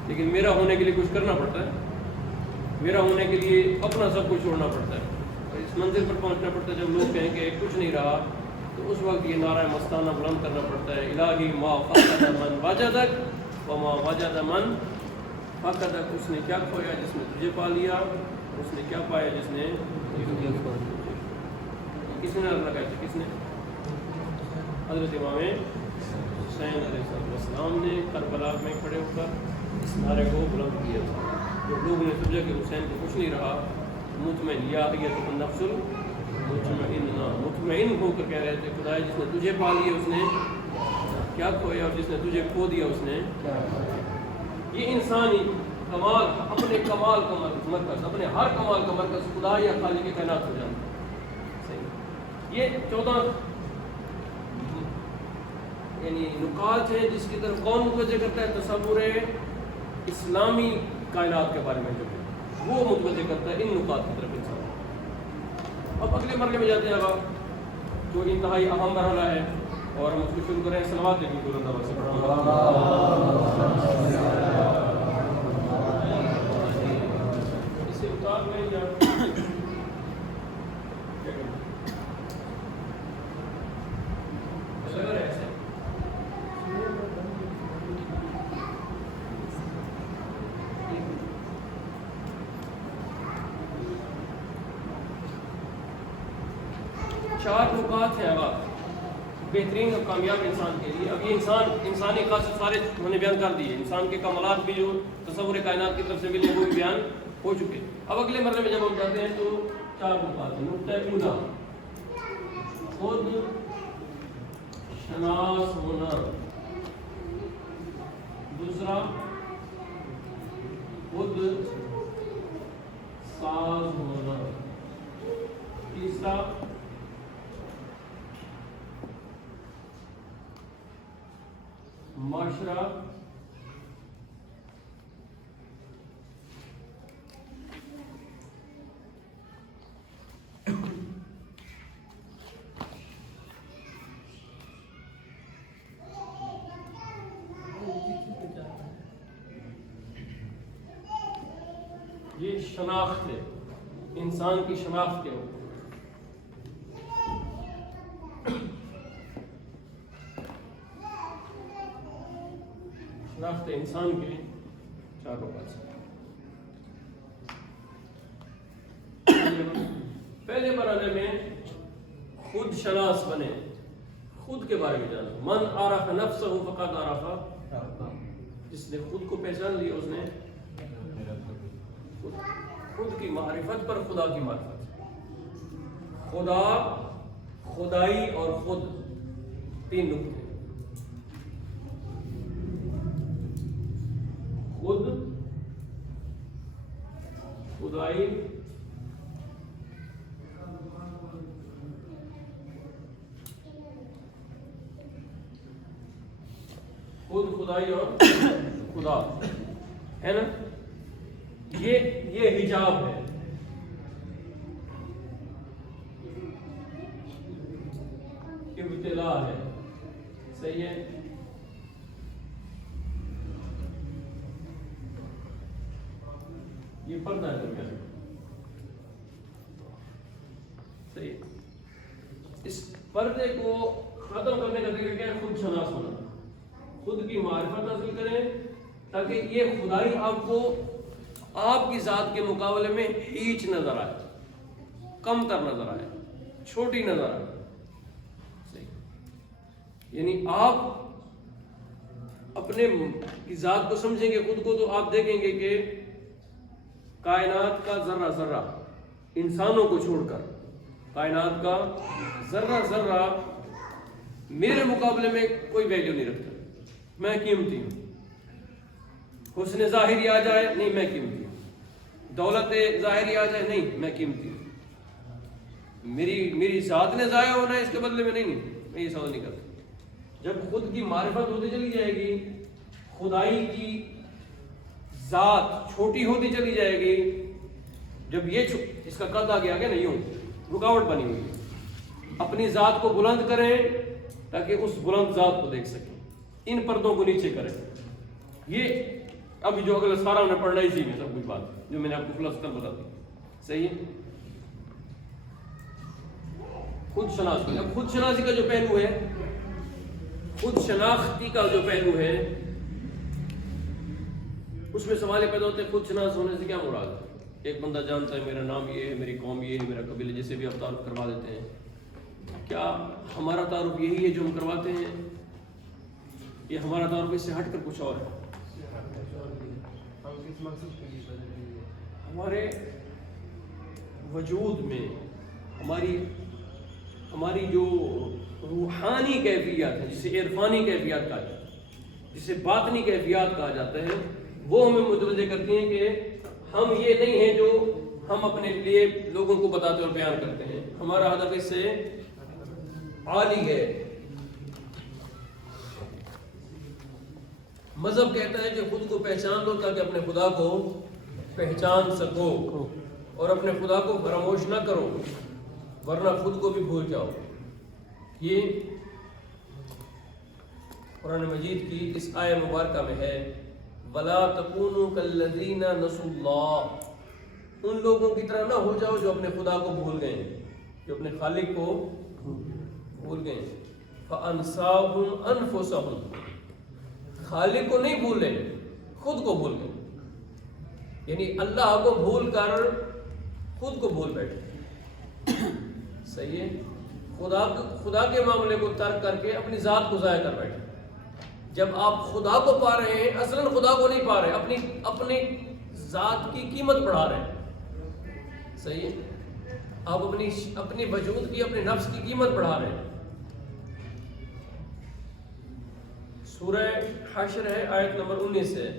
لیکن میرا ہونے کے لیے کچھ کرنا پڑتا ہے. میرا ہونے کے لیے اپنا سب کچھ چھوڑنا پڑتا ہے، اور اس منزل پر پہنچنا پڑتا ہے جب لوگ کہیں کہ کچھ نہیں رہا، تو اس وقت یہ نعرہ مستانہ بلند کرنا پڑتا ہے. الہی ما فقد من وجدک وما وجد من فقدک. اس نے کیا کھویا جس نے تجھے پا لیا، اس نے کیا پایا جس نے کس نے لگایا تھا؟ کس نے؟ حضرت امام حسین علیہ السلام نے کربلا میں کھڑے ہو کر اس نعرے کو بلند کیا تھا. جب لوگوں نے سمجھا کہ حسین کو کچھ نہیں رہا، مطمئن یا ایتها النفس المطمئنہ، مطمئن ہو کر کہہ رہے تھے خدا جس نے تجھے پا لیا اس نے کیا کھویا، اور جس نے تجھے کھو دیا اس نے. یہ انسانی کمال، اپنے کمال کا مرکز، اپنے ہر کمال کا مرکز خدا یا خالق کائنات ہو جانا. یہ 14 یعنی نکات ہیں جس کی طرف کون متوجہ کرتا ہے؟ تصور اسلامی کائنات کے بارے میں جو ہے وہ متوجہ کرتا ہے ان نکات کی طرف انسان. اب اگلے مرحلے میں جاتے ہیں. اب جو انتہائی اہم مرحلہ ہے، اور ہم اس کو شروع کریں صلوات کی بلند آواز سے پڑھنا. اسے اتار میں یا چار نکات ہیں اب بہترین اور کامیاب انسان کے لیے. اب یہ انسانی خاص سارے ہم نے بیان کر دیے. انسان کے کمالات بھی جو تصور کائنات کی طرف سے ملے وہ بھی بیان ہو چکے. اب اگلے مرحلے میں جب ہم جاتے ہیں تو 4 نکات ہیں. نقطہ اولا خود شناس ہونا، دوسرا خود ساز ہونا، تیسرا معاشرہ، یہ شناخت ہے، انسان کی شناخت کیا ہوتی ہے. شناخت انسان کے 4 نکات. پہلے مرحلے میں خود شناس بنے، خود کے بارے میں جانا. من عرف نفسہ فقد عرف، جس نے خود کو پہچان لیا اس نے خود کی معرفت پر خدا کی معرفت. خدا، خدائی اور خود 3 نقطے. خود خدائی خود خدائی اور خدا ہے نا، یہ حجاب ہے. ابتلا ہے. صحیح ہے. یہ پردہ ہے درمیان. صحیح. اس پردے کو ختم کرنے کا طریقہ کیا ہے؟ خود شناس ہونا، خود کی معرفت حاصل کریں تاکہ یہ خدائی آپ کو آپ کی ذات کے مقابلے میں ہیچ نظر آئے، کم تر نظر آئے، چھوٹی نظر آئے. یعنی آپ اپنے کی ذات کو سمجھیں گے خود کو، تو آپ دیکھیں گے کہ کائنات کا ذرہ ذرہ، انسانوں کو چھوڑ کر کائنات کا ذرہ ذرہ میرے مقابلے میں کوئی ویلیو نہیں رکھتا. میں قیمتی ہوں. حسن ظاہری آ جائے، نہیں میں قیمتی ہوں. دولت ظاہری آ جائے، نہیں میں قیمتی ہوں. میری ذات نے ضائع ہونا ہے، اس کے بدلے میں نہیں میں یہ سوال نہیں کرتا. جب خود کی معرفت ہوتی چلی جائے گی، خدائی کی ذات چھوٹی ہوتی چلی جائے گی، جب یہ اس کا قد آگے آگے نہیں ہو، رکاوٹ بنی ہوئی. اپنی ذات کو بلند کریں تاکہ اس بلند ذات کو دیکھ سکیں. ان پردوں کو نیچے کریں. یہ ابھی جو اگلا سارا ہم نے پڑھنا اسی میں سب کچھ بات جو میں نے آپ کو خلاصہ بتا دی. صحیح ہے. خود شناسی. اب خود شناسی کا جو پہلو ہے، خود شناختی کا جو پہلو ہے، اس میں سوال پیدا ہوتے ہیں خود شناس ہونے سے کیا مراد ہے؟ ایک بندہ جانتا ہے میرا نام یہ ہے، میری قوم یہ ہے، میرا قبیلہ، جیسے بھی آپ تعارف کروا دیتے ہیں. کیا ہمارا تعارف یہی ہے جو ہم کرواتے ہیں؟ یہ ہمارا تعارف اس سے ہٹ کر کچھ اور ہے؟ ہمارے وجود میں ہماری جو روحانی کیفیات ہے، جسے عرفانی کیفیات کہا جاتا ہے، جسے باطنی کیفیات کہا جاتا ہے، وہ ہمیں متوجہ کرتی ہیں کہ ہم یہ نہیں ہیں جو ہم اپنے لیے لوگوں کو بتاتے اور بیان کرتے ہیں. ہمارا ہدف اس سے عالی ہے. مذہب کہتا ہے کہ خود کو پہچان لو تاکہ اپنے خدا کو پہچان سکو، اور اپنے خدا کو فراموش نہ کرو ورنہ خود کو بھی بھول جاؤ. یہ قرآن مجید کی اس آیہ مبارکہ میں ہے. وَلَا تَكُونُوا كَالَّذِينَ نَسُوا اللَّهَ. ان لوگوں کی طرح نہ ہو جاؤ جو اپنے خدا کو بھول گئے، جو اپنے خالق کو بھول گئے. فَأَنْسَاهُمْ أَنفُسَهُمْ. خالق کو نہیں بھولے، خود کو بھول گئے. یعنی اللہ کو بھول کر خود کو بھول بیٹھے. صحیح ہے. خدا کے معاملے کو ترک کر کے اپنی ذات کو ضائع کر بیٹھے. جب آپ خدا کو پا رہے ہیں، اصلاً خدا کو نہیں پا رہے، اپنی ذات کی قیمت بڑھا رہے ہیں. صحیح ہے. آپ اپنی وجود کی، اپنے نفس کی قیمت بڑھا رہے ہیں. سورہ حشر ہے، آیت نمبر 19 ہے.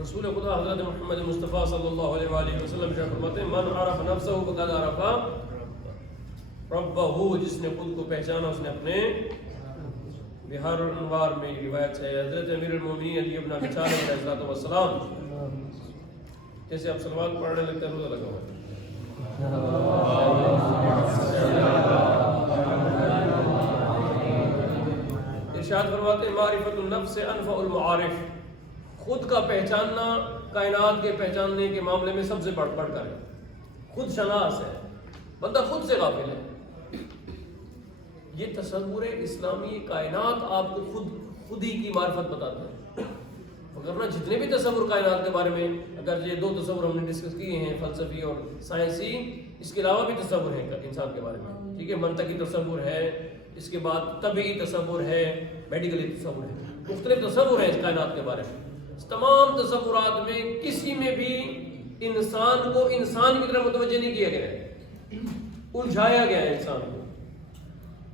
رسول خدا حضرت محمد مصطفیٰ صلی اللہ علیہ وآلہ وسلم فرماتے ہیں من عرف نفسہ فقد عرف ربہ. جس نے خود کو پہچانا اس نے اپنے. بہار الانوار میں روایت ہے حضرت امیر المومنین علی ابن ابی طالب علیہ السلام، جیسے آپ صلوات پڑھنے لگتے ہیں روزہ لگا ہوا ہے. ارشاد فرماتے ہیں معرفت النفس انفع المعارف. خود کا پہچاننا کائنات کے پہچاننے کے معاملے میں سب سے بڑھ کر ہے. خود شناس ہے، بندہ خود سے غافل ہے. یہ تصور اسلامی کائنات آپ کو خود ہی کی معرفت بتاتا ہے. وگرنہ جتنے بھی تصور کائنات کے بارے میں، اگر یہ 2 تصور ہم نے ڈسکس کیے ہیں، فلسفی اور سائنسی، اس کے علاوہ بھی تصور ہیں انسان کے بارے میں. ٹھیک ہے. منطقی تصور ہے، اس کے بعد طبعی تصور ہے، میڈیکلی تصور ہے. مختلف تصور ہیں اس کائنات کے بارے میں. تمام تصورات میں کسی میں بھی انسان کو انسان کی طرح متوجہ نہیں کیا گیا ہے، الجھایا گیا ہے.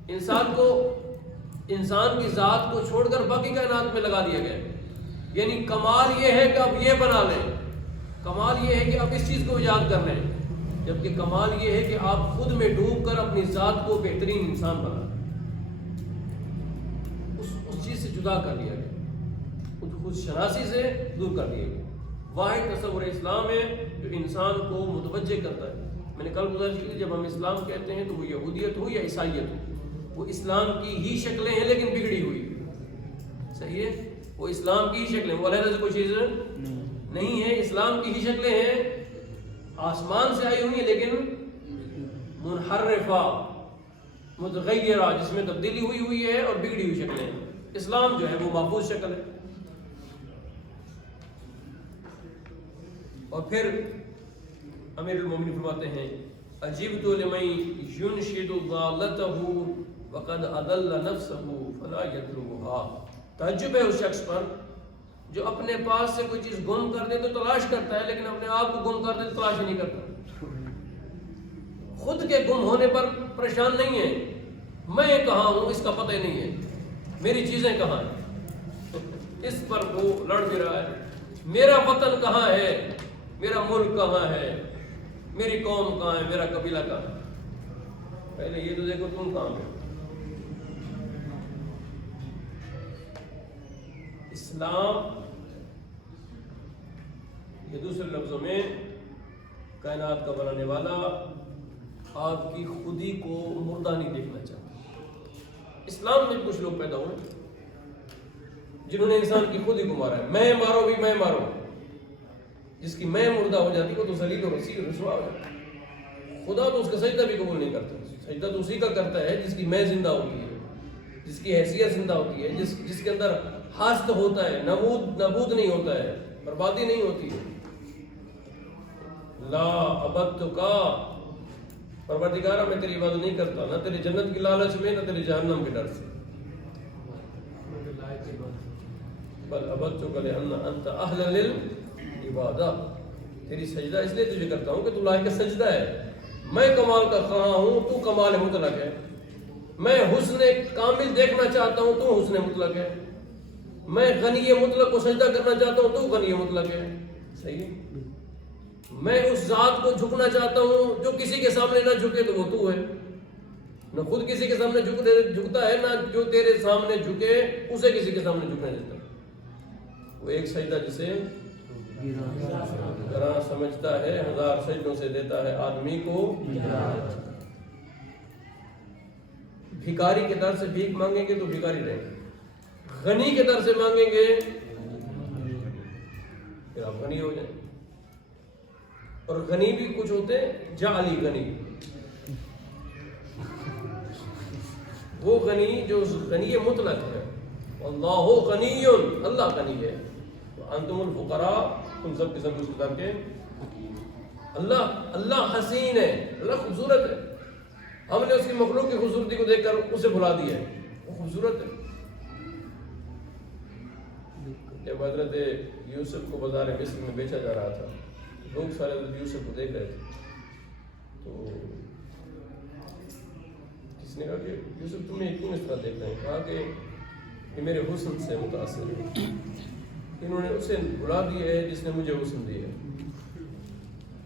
انسان کو انسان کی ذات کو چھوڑ کر باقی کائنات میں لگا دیا گیا ہے. یعنی کمال یہ ہے کہ آپ یہ بنا لیں، کمال یہ ہے کہ آپ اس چیز کو ایجاد کر لیں، جبکہ کمال یہ ہے کہ آپ خود میں ڈوب کر اپنی ذات کو بہترین انسان بنا لیں۔ اس چیز سے جدا کر دیا گیا، خود شناسی سے دور کر دیا گیا۔ واحد تصور اسلام ہے جو انسان کو متوجہ کرتا ہے۔ میں نے کل گزارش کی جب ہم اسلام کہتے ہیں تو وہ یہودیت ہو یا عیسائیت ہو، وہ اسلام کی ہی شکلیں ہیں لیکن بگڑی ہوئی، صحیح ہے، وہ اسلام کی ہی شکلیں، وہ علیحدہ سے کوئی چیز نہیں ہے، اسلام کی ہی شکلیں ہیں، آسمان سے آئی ہوئی ہیں لیکن منحرفہ متغیرہ، جس میں تبدیلی ہوئی ہے اور بگڑی ہوئی شکلیں ہیں۔ اسلام جو ہے وہ محفوظ شکل ہے۔ اور پھر امیر المومنین فرماتے ہیں عجبت لمن ينشد ضالته وقد اضل نفسه فلا يطلبها، تعجب ہے اس شخص پر جو اپنے پاس سے کوئی چیز گم کر دے تو تلاش کرتا ہے، لیکن اپنے آپ کو گم کر دے تو تلاش ہی نہیں کرتا، خود کے گم ہونے پر پریشان نہیں ہے، میں کہاں ہوں اس کا پتہ ہی نہیں ہے، میری چیزیں کہاں ہیں، اس پر وہ لڑ بھی رہا ہے، میرا وطن کہاں ہے، میرا ملک کہاں ہے، میری قوم کہاں ہے، میرا قبیلہ کہاں ہے، پہلے یہ تو دیکھو تم کہاں ہو۔ اسلام یہ دوسرے لفظوں میں کائنات کا بنانے والا آپ کی خودی کو مردہ نہیں دیکھنا چاہتا۔ اسلام میں کچھ لوگ پیدا ہوئے جنہوں نے انسان کی خودی کو مارا ہے، میں مارو بھی میں مارو، جس کی میں مردہ ہو جاتی وہ تو ذلیل و رسوا ہو جاتا ہے۔ خدا تو اس کا سجدہ بھی قبول نہیں کرتا، سجدہ تو اسی کا کرتا ہے جس کی میں زندہ ہوتی ہے، جس کی حیثیت زندہ ہوتی ہے، جس کے اندر ہست ہوتا ہے، نبود نہیں ہوتا ہے، بربادی نہیں ہوتی ہے۔ لا عبدتک، پروردگارہ میں تیری عبادت نہیں کرتا، نہ تیری جنت کی لالچ میں نہ تیری جہنم کے ڈر سے، بل عبدتک لأن انت اہل للعبادہ، تیری سجدہ اس لیے تجھے کرتا ہوں کہ تو لائق سجدہ ہے، میں کمال کا خواہاں ہوں، تو کمال مطلق ہے، میں حسن کامل دیکھنا چاہتا ہوں، تو حسن مطلق ہے، میں غنی مطلق کو سجدہ کرنا چاہتا ہوں، تو غنی مطلق ہے، صحیح ہے، میں اس ذات کو جھکنا چاہتا ہوں جو کسی کے سامنے نہ جھکے تو وہ تو ہے، نہ خود کسی کے سامنے جھکتا ہے، نہ جو تیرے سامنے جھکے اسے کسی کے سامنے جھکنے دیتا، وہ ایک سجدہ جسے گراں سمجھتا ہے ہزار سجدوں سے دیتا ہے آدمی کو۔ بھکاری کے در سے بھیک مانگیں گے تو بھکاری رہیں گے، غنی کے در سے مانگیں گے پھر آپ غنی ہو جائیں۔ اور غنی بھی کچھ ہوتے ہیں جعلی غنی، وہ غنی جو غنی مطلق ہے، اللہ غنی، اللہ غنی ہے، انتم الفقراء، تم سب کے سب اس کر کے، اللہ حسین ہے، اللہ خوبصورت ہے، ہم نے اس کی مخلوق کی خوبصورتی کو دیکھ کر اسے بھلا دیا ہے، وہ خوبصورت ہے۔ جب حضرت یوسف کو بازار مصر میں بیچا جا رہا تھا، لوگ سارے حضرت یوسف کو دیکھ رہے تھے، تو کس نے کہا کہ یوسف تمہیں کیوں اس طرح دیکھ رہے ہیں؟ کہا کہ یہ میرے حسن سے متاثر ہے، انہوں نے اسے بلا دیا ہے جس نے مجھے حسن دیا ہے،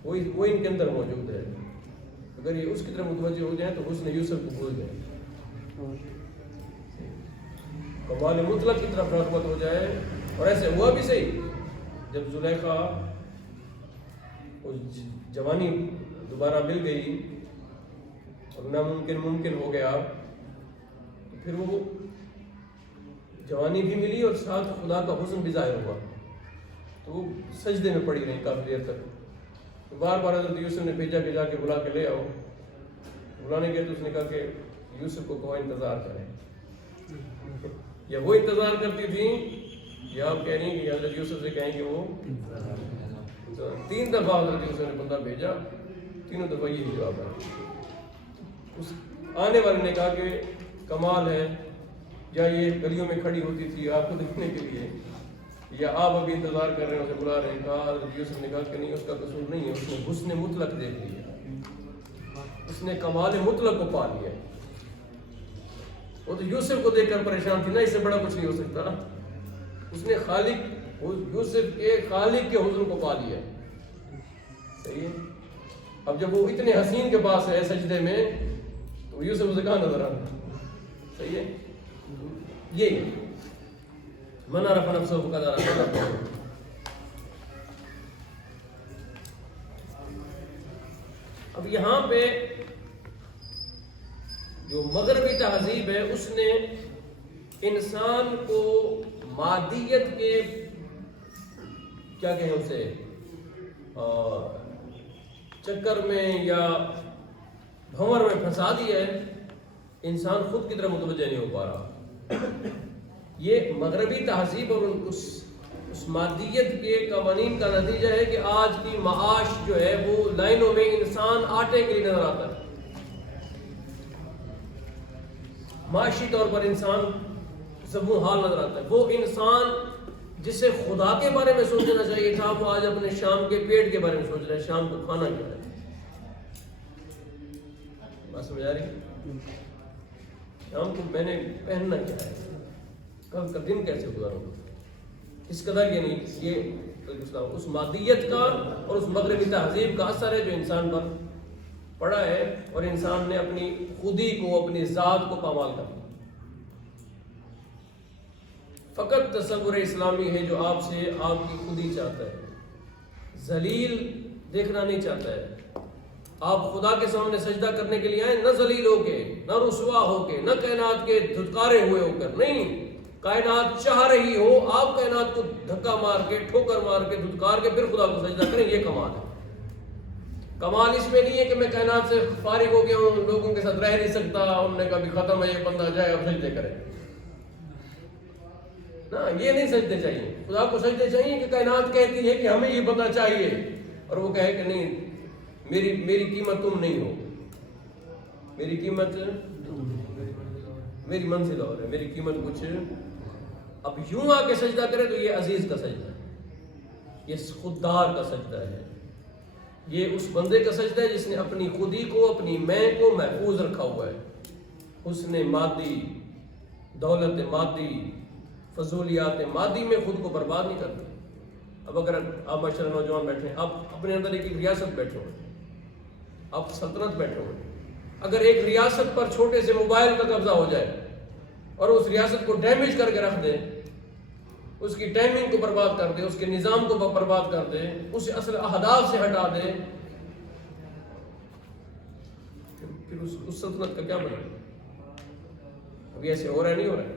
وہ ان کے اندر موجود ہے، اگر یہ اس کی طرف متوجہ ہو جائیں تو حسن یوسف کو بھول جائیں، کمال مطلق کی طرف رغبت ہو جائے۔ اور ایسے ہوا بھی صحیح، جب زلیخا جوانی دوبارہ مل گئی اور ناممکن ممکن ہو گیا، تو پھر وہ جوانی بھی ملی اور ساتھ خدا کا حسن بھی ظاہر ہوا، تو وہ سجدے میں پڑی رہی کافی دیر تک، تو بار بار حضرت یوسف نے بھیجا کہ جا کے بلا کے لے آؤ، بلانے گئے تو اس نے کہا کہ یوسف کو کہو انتظار کریں، یا وہ انتظار کرتی تھی یا آپ کہہ رہی ہیں کہ حضرت یوسف سے کہیں کہ وہ 3 دفعہ حضرت یوسف نے بندہ بھیجا، تینوں دفعہ یہی جواب ہے۔ اس آنے والے نے کہا کہ کمال ہے، یا یہ گلیوں میں کھڑی ہوتی تھی آپ کو دیکھنے کے لیے، یا آپ ابھی انتظار کر رہے ہیں اسے بلا رہے ہیں؟ کہا حضرت یوسف نے کہا کہ نہیں، اس کا قصور نہیں ہے، اس نے حسن مطلق دیکھ لیا، اس نے کمال مطلق کو پا لیا۔ وہ تو یوسف کو دیکھ کر پریشان تھی نا، اس سے بڑا کچھ نہیں ہو سکتا، اس نے خالق یوسف کے خالق کے حضور کو پا لیا. صحیح ہے. اب جب وہ اتنے حسین کے پاس ہے سجدے میں تو یوسف اسے کہاں نظر آتا. صحیح ہے. یہ من عرف نفسہ فقد عرف ربہ. اب یہاں پہ جو مغربی تہذیب ہے اس نے انسان کو مادیت کے کیا کہیں اسے چکر میں یا بھنور میں پھنسا دیا ہے. انسان خود کی طرف متوجہ نہیں ہو پا رہا. یہ مغربی تہذیب اور اس مادیت کے قوانین کا نتیجہ ہے کہ آج کی معاش جو ہے وہ لائنوں میں انسان آٹے کے لیے نظر آتا ہے. معاشی طور پر انسان سب حال نظر آتا ہے. وہ انسان جسے خدا کے بارے میں سوچنا چاہیے تھا وہ آج اپنے شام کے پیٹ کے بارے میں سوچ رہا ہے. شام کو کھانا کیا ہے. بات سمجھ آ رہی؟ شام کو میں نے پہننا کیا ہے, کل کا دن کیسے گزاروں گا. اس قدر یعنی یہ اس مادیت کا اور اس مغربی تہذیب کا اثر ہے جو انسان پر پڑا ہے, اور انسان نے اپنی خودی کو اپنی ذات کو پامال کر دیا. فقط تصور اسلامی ہے جو آپ سے آپ کی خودی چاہتا ہے, ذلیل دیکھنا نہیں چاہتا ہے. آپ خدا کے سامنے سجدہ کرنے کے لیے آئے نہ ذلیل ہو کے, نہ رسوا ہو کے, نہ کائنات کے دھتکارے ہوئے ہو کر. نہیں, کائنات چاہ رہی ہو آپ کائنات کو دھکا مار کے, ٹھوکر مار کے, دھتکار کے پھر خدا کو سجدہ کریں. یہ کمال ہے. کمال اس میں نہیں ہے کہ میں کائنات سے فارغ ہو گیا ہوں, لوگوں کے ساتھ رہ نہیں سکتا, انہوں نے کہا بھی ختم ہے یہ بندہ جائے اب سجدے کرے. نا, یہ نہیں سجدے چاہیے. خدا کو سجدے چاہیے کہ کائنات کہتی ہے کہ ہمیں یہ بندہ چاہیے, اور وہ کہے کہ نہیں میری قیمت تم نہیں ہو, میری قیمت میری منزل اور ہے, میری قیمت کچھ. اب یوں آ کے سجدہ کرے تو یہ عزیز کا سجدہ ہے, یہ خوددار کا سجدہ ہے, یہ اس بندے کا سجدہ ہے جس نے اپنی خودی کو, اپنی میں کو محفوظ رکھا ہوا ہے. حسن مادی, دولت مادی, فضولیات مادی میں خود کو برباد نہیں کرتے. اب اگر آپ ماشاء اللہ نوجوان بیٹھے ہیں, آپ اپنے اندر ایک ریاست بیٹھے ہوئے, آپ سلطنت بیٹھے ہوئے, اگر ایک ریاست پر چھوٹے سے موبائل کا قبضہ ہو جائے اور اس ریاست کو ڈیمیج کر کے رکھ دے, اس کی ٹائمنگ کو برباد کر دے, اس کے نظام کو برباد کر دے, اسے اصل اہداف سے ہٹا دے, پھر اس سلطنت کا کیا بنے. ابھی ایسے ہو رہا ہے, نہیں ہو رہا ہے.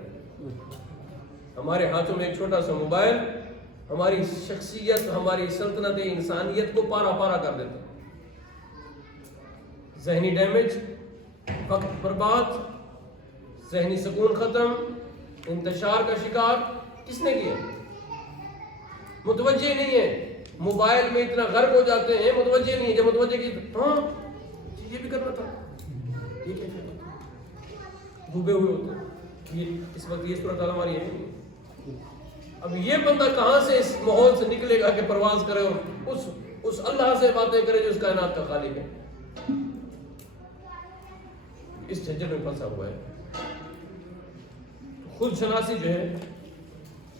ہمارے ہاتھوں میں ایک چھوٹا سا موبائل ہماری شخصیت, ہماری سلطنت انسانیت کو پارا پارا کر دیتا. ذہنی ڈیمیج, وقت برباد, ذہنی سکون ختم, انتشار کا شکار. کس نے کیا؟ متوجہ نہیں ہے. موبائل میں اتنا غرق ہو جاتے ہیں, متوجہ نہیں ہے. جب متوجہ کی ہاں یہ بھی کرنا تھا, یہ کیسے ڈوبے ہوئے ہوتے ہیں. یہ اس وقت یہ صورت حال ہماری ہے. اب یہ بندہ کہاں سے اس ماحول سے نکلے گا کہ پرواز کرے اور اس اللہ سے باتیں کرے جو اس کائنات کا خالق ہے. اس جھنجٹ میں پھنسا ہوا ہے. خود شناسی جو ہے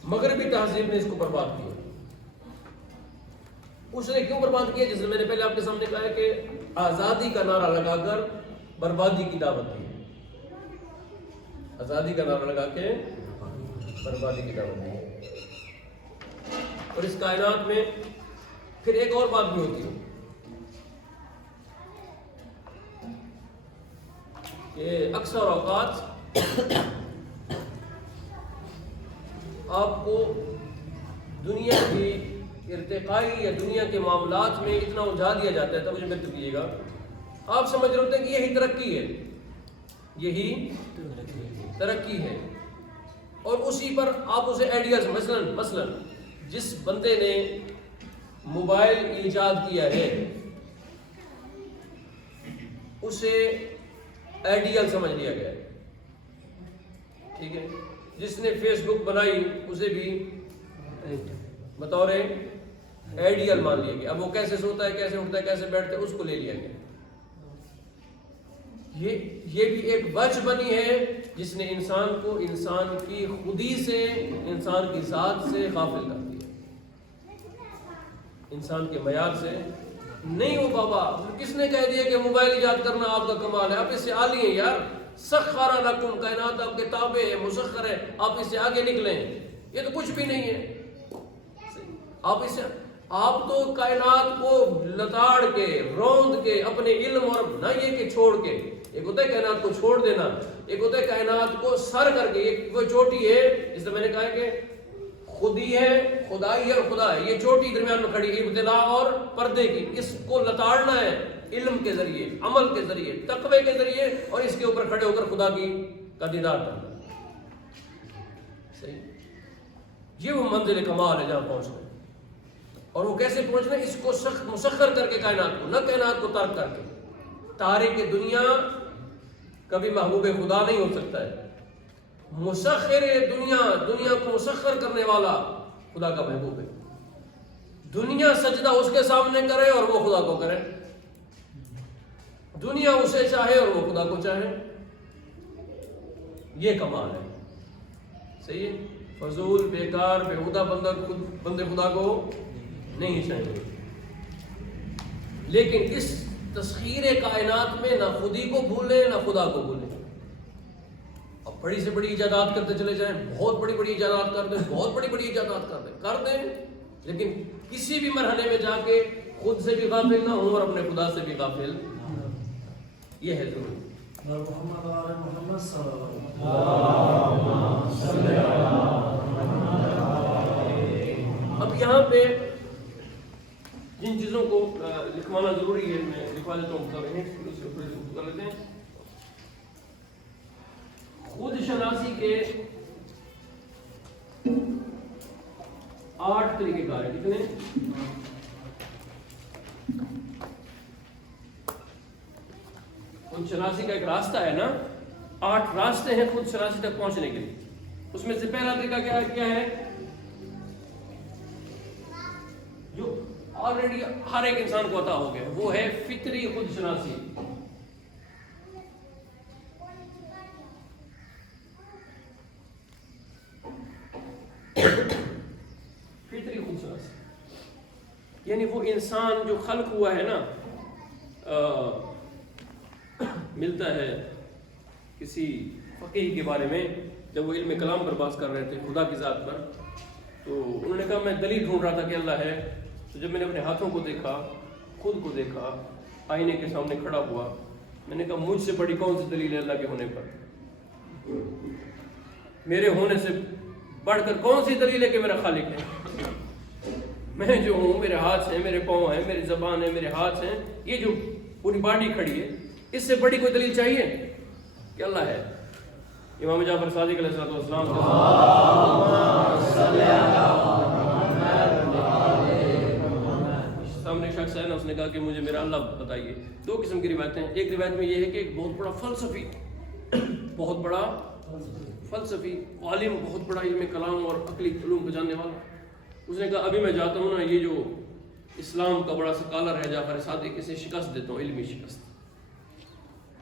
مغربی تہذیب نے اس کو برباد کیا. اس نے کیوں برباد کیا؟ جس نے میں نے پہلے آپ کے سامنے کہا ہے کہ آزادی کا نعرہ لگا کر بربادی کی دعوت دی. آزادی کا نعرہ لگا کے بربادی کی دعوت دی. اور اس کائنات میں پھر ایک اور بات بھی ہوتی ہے کہ اکثر اوقات آپ کو دنیا کی ارتقائی یا دنیا کے معاملات میں اتنا الجھا دیا جاتا ہے. تو مجھے بہتر کیجیے گا, آپ سمجھ رہے ہوتے ہیں کہ یہی ترقی ہے, یہی ترقی ہے, اور اسی پر آپ اسے آئیڈیاز, مثلا جس بندے نے موبائل ایجاد کیا ہے اسے آئیڈیل سمجھ لیا گیا ہے. ٹھیک ہے, جس نے فیس بک بنائی اسے بھی بطور آئیڈیل مان لیا گیا. اب وہ کیسے سوتا ہے, کیسے اٹھتا ہے, کیسے بیٹھتا ہے, اس کو لے لیا گیا. یہ بھی ایک وجہ بنی ہے جس نے انسان کو انسان کی خودی سے, انسان کی ذات سے غافل کر دیا. انسان کے معیار سے نہیں ہو بابا. کس نے کہہ دیا کہ موبائل ایجاد کرنا آپ کا کمال ہے؟ آپ اس سے عالی ہیں یار. سخر لکم، کائنات آپ کے تابع ہے، مسخر ہے، آپ اس سے آگے نکلیں. یہ تو کچھ بھی نہیں ہے. آپ تو کائنات کو لتاڑ کے روند کے اپنے علم، اور نہ یہ کہ چھوڑ کے، ایک ہوتا ہے کائنات کو چھوڑ دینا، ایک ہوتا ہے کائنات کو سر کر کے. وہ چوٹی ہے، اس سے میں نے کہا ہے کہ خودی ہے، خدائی اور خدا ہے. یہ چوٹی درمیان میں کھڑی ہے، ابتدا اور پردے کی. اس کو لتاڑنا ہے علم کے ذریعے، عمل کے ذریعے، تقوی کے ذریعے، اور اس کے اوپر کھڑے ہو کر خدا کا دیدار کرنا. صحیح، یہ وہ منزل کمال ہے جہاں پہنچنا ہے. اور وہ کیسے پہنچنا ہے؟ اس کو مسخر کر کے کائنات کو، نہ کائنات کو ترک کر کے. تارک دنیا کبھی محبوب خدا نہیں ہو سکتا ہے. مسخر دنیا، دنیا کو مسخر کرنے والا خدا کا محبوب ہے. دنیا سجدہ اس کے سامنے کرے اور وہ خدا کو کرے. دنیا اسے چاہے اور وہ خدا کو چاہے. یہ کمال ہے. صحیح ہے. فضول، بیکار، بےہودہ بندے خدا کو نہیں چاہیے. لیکن اس تسخیر کائنات میں نہ خودی کو بھولے نہ خدا کو بھولے. اب بڑی سے بڑی ایجادات کرتے چلے جائیں، بہت بڑی بڑی ایجادات کر دیں، بہت بڑی بڑی ایجادات کر دیں، لیکن کسی بھی مرحلے میں جا کے خود سے بھی غافل نہ ہوں اور اپنے خدا سے بھی غافل. یہ ہے ضروری. اب یہاں پہ جن چیزوں کو لکھوانا ضروری ہے، میں لکھوا دیتا ہوں. کر لیتے ہیں. خود شناسی کے 8 طریقے کار ہیں. کتنے؟ خود شناسی کا ایک راستہ ہے نا، 8 راستے ہیں خود شناسی تک پہنچنے کے لیے. اس میں سے پہلا طریقہ کیا ہے؟ جو آلریڈی ہر ایک انسان کو عطا ہو گیا، وہ ہے فطری خود شناسی. فطری خود شناسی یعنی وہ انسان جو خلق ہوا ہے نا، ملتا ہے کسی فقیہ کے بارے میں، جب وہ علم کلام پر بات کر رہے تھے خدا کی ذات پر، تو انہوں نے کہا میں دلیل ڈھونڈ رہا تھا کہ اللہ ہے. تو جب میں نے اپنے ہاتھوں کو دیکھا، خود کو دیکھا، آئینے کے سامنے کھڑا ہوا، میں نے کہا مجھ سے بڑی کون سی دلیل ہے اللہ کے ہونے پر؟ میرے ہونے سے بڑھ کر کون سی دلیل ہے کہ میرا خالق ہے؟ میں جو ہوں، میرے ہاتھ ہیں، میرے پاؤں ہیں، میری زبان ہے، میرے ہاتھ ہیں، یہ جو پوری باڈی کھڑی ہے، اس سے بڑی کوئی دلیل چاہیے کہ اللہ ہے؟ امام جعفر صادق علیہ السلام سامنے شخص ہے نا، اس نے کہا کہ مجھے میرا اللہ بتائیے. 2 قسم کی روایتیں ہیں. ایک روایت میں یہ ہے کہ ایک بہت بڑا فلسفی، بہت بڑا فلسفی عالم، بہت بڑا علم کلام اور عقلی علوم کو جاننے والا، اس نے کہا ابھی میں جاتا ہوں نا، یہ جو اسلام کا بڑا سکالر ہے جعفر صادق، اسے شکست دیتا ہوں، علمی شکست.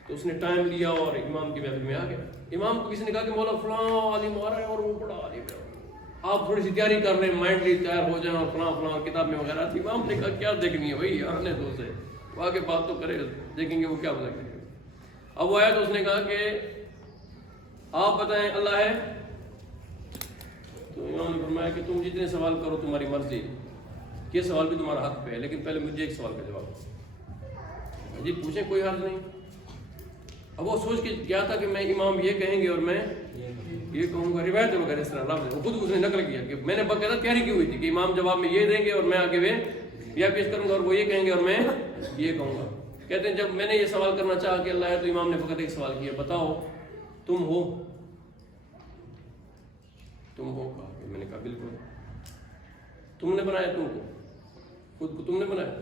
تو اس نے ٹائم لیا اور امام کی محفل میں آ گیا. امام کو کسی نے کہا کہ مولا فلاں عالم آ رہا ہے اور وہ بڑا عالم ہے، آپ تھوڑی سی تیاری کر لیں، مائنڈلی تیار ہو جائیں، اور فلاں کتاب میں وغیرہ تھی. امام نے کہا کیا دیکھنی ہے بھائی، آنے دو سے، وہ آگے بات تو کرے، دیکھیں گے وہ کیا بتا کرے. اب وہ آیا تو اس نے کہا کہ آپ بتائیں اللہ ہے؟ تو امام نے فرمایا کہ تم جتنے سوال کرو تمہاری مرضی، یہ سوال بھی تمہارا حق پہ ہے، لیکن پہلے مجھے ایک سوال کا جواب. جی پوچھیں، کوئی حرج نہیں. اب وہ سوچ کے کیا تھا کہ میں امام یہ کہیں گے اور میں یہ کہوں گا. روایت وغیرہ اس طرح لفظ خود اس نے نقل کیا کہ میں نے باقاعدہ تیاری کی ہوئی تھی کہ امام جواب میں یہ دیں گے اور میں آگے یہ پیش کروں گا، اور وہ یہ کہیں گے اور میں یہ کہوں گا. کہتے ہیں جب میں نے یہ سوال کرنا چاہا کہ اللہ ہے، تو امام نے فقط ایک سوال کیا، بتاؤ تم ہو؟ کہا. میں نے کہا بالکل. تم نے بنایا تم کو، خود کو تم نے بنایا؟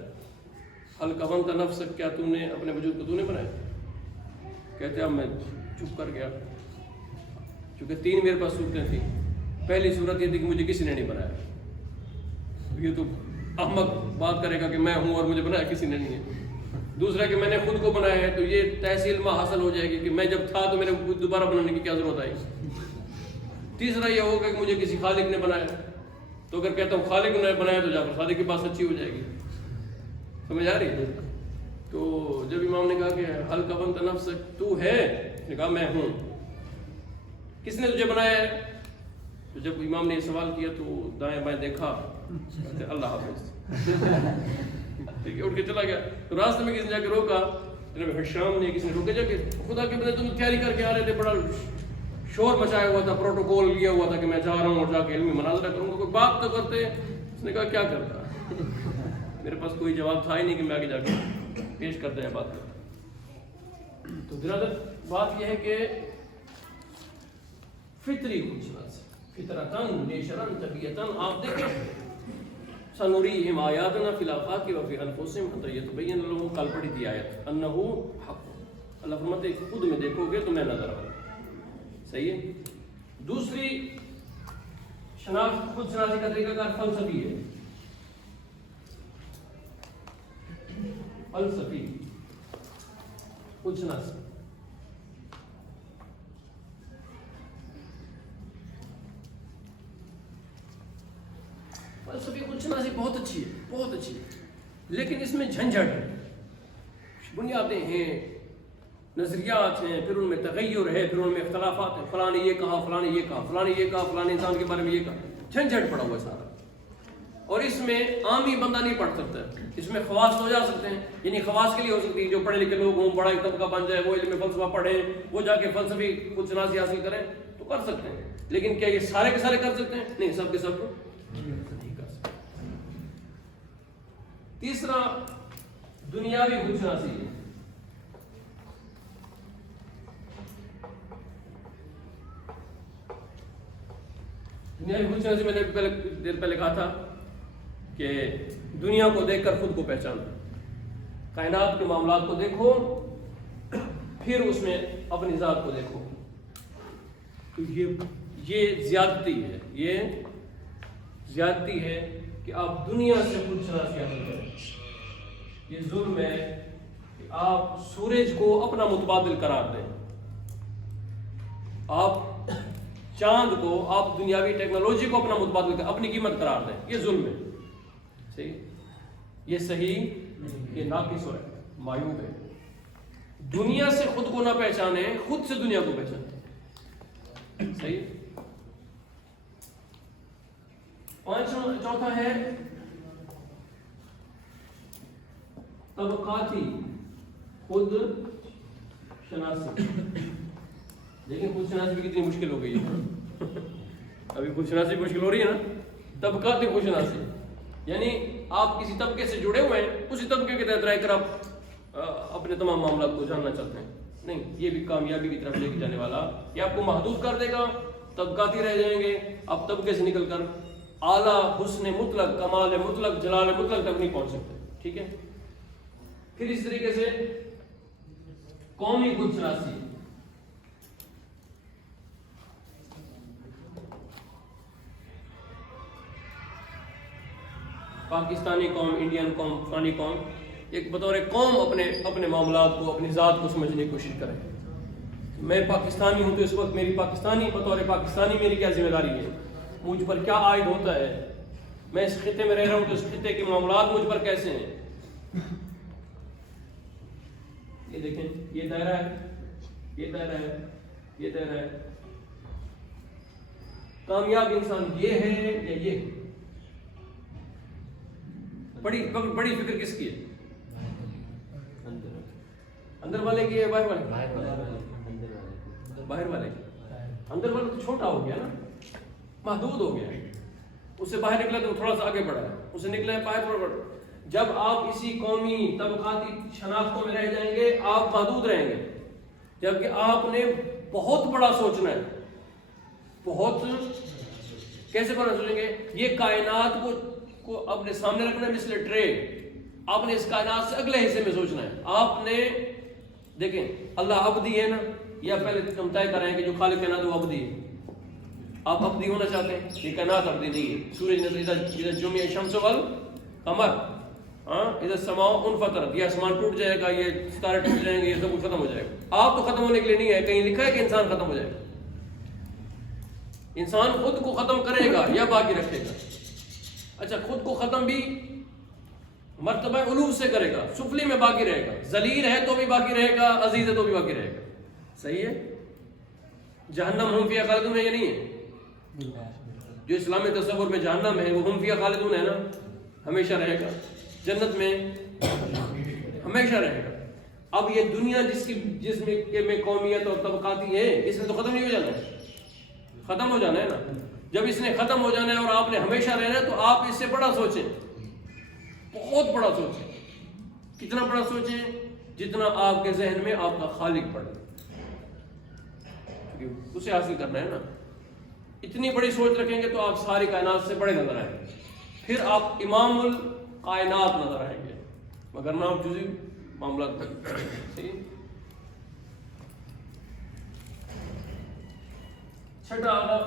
حل کون کا نفس، کیا تم نے اپنے وجود کو تم نے بنایا؟ کہتے اب میں چپ کر گیا، چونکہ 3 میرے پاس صورتیں تھیں. پہلی صورت یہ تھی کہ مجھے کسی نے نہیں بنایا. یہ تو احمق بات کرے گا کہ میں ہوں اور مجھے بنایا کسی نے نہیں ہے. دوسرا کہ میں نے خود کو بنایا ہے، تو یہ تحصیل میں حاصل ہو جائے گی کہ میں جب تھا تو میرے دوبارہ بنانے کی کیا ضرورت آئی. تیسرا یہ ہوگا کہ مجھے کسی خالق نے بنایا. تو اگر کہتا ہوں خالق نے بنایا تو جعفر صادق کی بات سچی ہو جائے گی. سمجھ آ رہی ہے؟ تو جب امام نے کہا کہ حل کونت نفسک، تو ہے؟ اس نے کہا میں ہوں. کس نے تجھے بنایا ہے؟ تو جب امام نے یہ سوال کیا تو دائیں بائیں دیکھا، اللہ حافظ. ٹھیک ہے، اٹھ کے چلا گیا. تو راستے میں کسی نے جا کے روکا، جناب حشام نے کسی نے روکا جا کے، خدا کے بندے تم تیاری کر کے آ رہے تھے، بڑا شور مچایا ہوا تھا، پروٹوکول لیا ہوا تھا کہ میں جا رہا ہوں اور جا کے علمی مناظرہ کروں گا، کوئی بات تو کرتے. اس نے کہا کیا کرتا؟ میرے پاس کوئی جواب تھا ہی نہیں کہ میں آگے جا کے پیش کرتے ہیں بات کرتا. تو برادر بات یہ ہے کہ فطری خوشناسی، فطرتاً نیچرن طبیعتاً آپ دیکھیں سنوریہم آیاتنا فی الآفاق وفی انفسہم حتی یتبین لہم، کل پڑھی تھی آیت انہ حق. اللہ فرماتے ہیں خود میں دیکھو گے تو میں نظر آؤں. صحیح ہے. دوسری شناخت خود شناسی کا طریقہ کار فلسفی ہے. فلسفی خود شناسی. فلسفی خود شناسی بہت اچھی ہے، بہت اچھی ہے، لیکن اس میں جھنجھٹ ہے. بنیادیں ہیں، نظریات ہیں، پھر ان میں تغیر ہے، پھر ان میں اختلافات ہیں. فلاں نے یہ کہا، فلاں نے یہ کہا، فلاں نے یہ کہا، فلاں انسان کے بارے میں یہ کہا. جھنجھٹ پڑا ہوا ہے سارا. اور اس میں عامی بندہ نہیں پڑھ سکتا. اس میں خواص ہو جا سکتے ہیں، یعنی خواص کے لیے ہو سکتی ہے جو پڑھے لکھے لوگ ہوں، بڑا ایک طبقہ بن جائے، وہ علم فلسفہ پڑھیں، وہ جا کے فلسفی خود شناسی حاصل کریں تو کر سکتے ہیں. لیکن کیا یہ سارے کے سارے کر سکتے ہیں؟ نہیں، سب کے سب نہیں کر سکتے. تیسرا دنیاوی خود شناسی ہے. دنیاوی خود شناسی میں نے دیر پہلے کہا تھا کہ دنیا کو دیکھ کر خود کو پہچانا. کائنات کے معاملات کو دیکھو، پھر اس میں اپنی ذات کو دیکھو. تو یہ زیادتی ہے، یہ زیادتی ہے کہ آپ دنیا سے خود شناسی حاصل کریں. یہ ظلم ہے کہ آپ سورج کو اپنا متبادل قرار دیں، آپ چاند کو، آپ دنیاوی ٹیکنالوجی کو اپنا متبادل اپنی قیمت قرار دیں. یہ ظلم ہے. صحیح، یہ صحیح، یہ ناقص ہے، معیوب ہے. دنیا سے خود کو نہ پہچانے، خود سے دنیا کو پہچانے. صحیح. چوتھا ہے طبقاتی خود شناسی. لیکن خود شناسی بھی کتنی مشکل ہو گئی ہے. ابھی خود شناسی مشکل ہو رہی ہے نا. طبقاتی خود شناسی یعنی آپ کسی طبقے سے جڑے ہوئے ہیں، اسی طبقے کے تحت رہ کر آپ اپنے تمام معاملات کو جاننا چاہتے ہیں. نہیں، یہ بھی کامیابی کی طرف لے کے جانے والا، یہ آپ کو محدود کر دے گا. طبقاتی رہ جائیں گے. آپ طبقے سے نکل کر اعلیٰ حسن مطلق، کمال مطلق، جلال مطلق تک نہیں پہنچ سکتے. ٹھیک ہے. پھر اس طریقے سے قومی خود شناسی. پاکستانی قوم، انڈین قوم، فلانی قوم، ایک بطور قوم اپنے معاملات کو، اپنی ذات کو سمجھنے کی کوشش کریں. میں پاکستانی ہوں تو اس وقت میری پاکستانی، بطور پاکستانی میری کیا ذمہ داری ہے، مجھ پر کیا عائد ہوتا ہے. میں اس خطے میں رہ رہا ہوں تو اس خطے کے معاملات مجھ پر کیسے ہیں. یہ دیکھیں، یہ دائرہ ہے، یہ دائرہ ہے، یہ دائرہ ہے. کامیاب انسان یہ ہے یا یہ ہے. بڑی فکر کس کی ہے؟ اندر والے کی ہے، باہر والے کی؟ باہر والے کی. اندر والا تو چھوٹا ہو گیا نا، محدود ہو گیا. اس سے باہر نکلا تو تھوڑا سا آگے بڑھا ہے، اس سے نکلا ہے باہر تھوڑا بڑھا. جب آپ اسی قومی طبقاتی شناختوں میں رہ جائیں گے، آپ محدود رہیں گے. جبکہ آپ نے بہت بڑا سوچنا ہے. بہت کیسے بڑا سوچیں گے؟ یہ کائنات کو اپنے سامنے رکھنا ہے مثل ٹرے. آپ نے اس کائنات سے اگلے حصے میں سوچنا ہے. آپ نے دیکھیں، اللہ عبدی ہے نا، یا پہلے ہم طے کر رہے ہیں کہ جو خالق کائنات وہ عبدی ہے. آپ عبدی ہونا چاہتے ہیں؟ یہ کائنات عبدی نہیں ہے. سورج نظر جمعہ شمس والقمر، اذا السماء انفطرت، یہ آسمان ٹوٹ جائے گا، یہ ستارے ٹوٹ جائیں گے، یہ سب کچھ ختم ہو جائے گا. آپ تو ختم ہونے کے لیے نہیں ہے. کہیں لکھا ہے کہ انسان ختم ہو جائے گا؟ انسان خود کو ختم کرے گا یا باقی رکھے گا؟ اچھا خود کو ختم بھی مرتبہ علو سے کرے گا، سفلی میں باقی رہے گا، ذلیل ہے تو بھی باقی رہے گا، عزیز ہے تو بھی باقی رہے گا. صحیح ہے. جہنم ہم فیہا خالدون ہے یا نہیں ہے؟ جو اسلامی تصور میں جہنم ہے وہ ہم فیہا خالدون ہے نا، ہمیشہ رہے گا. جنت میں ہمیشہ رہے گا. اب یہ دنیا جس میں قومیت اور طبقاتی ہے، اس نے تو ختم نہیں ہو جانا ہے، ختم ہو جانا ہے نا. جب اس نے ختم ہو جانا ہے اور آپ نے ہمیشہ رہنا ہے تو آپ اس سے بڑا سوچیں، بہت بڑا سوچیں. کتنا بڑا سوچیں؟ جتنا آپ کے ذہن میں آپ کا خالق پڑے، اسے حاصل کرنا ہے نا. اتنی بڑی سوچ رکھیں گے تو آپ ساری کائنات سے بڑے نظر آئیں گے، پھر آپ امام الکائنات نظر آئیں گے، مگر نہ آپ جزئی معاملات کریں. صحیح. چھٹا آدھا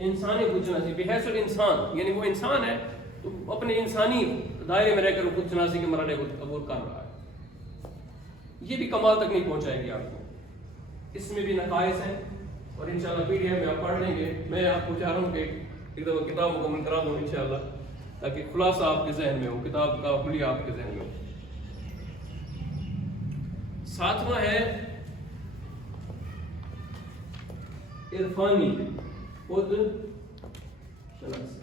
انسانی خود شناسی، بحیث الانسان، یعنی وہ انسان ہے تو اپنے انسانی دائرے میں رہ کر خود شناسی کے مرحلے کو عبور کر رہا ہے. یہ بھی کمال تک نہیں پہنچائے گی آپ کو، اس میں بھی نقائص ہیں اور انشاءاللہ PDF میں آپ پڑھ لیں گے. میں آپ کو چاہ رہا ہوں کہ ایک دفعہ کتاب مکمل کرا دوں انشاءاللہ، تاکہ خلاصہ آپ کے ذہن میں ہو، کتاب کا حلیہ آپ کے ذہن میں ہو. ساتواں ہے عرفانی خود شناسی.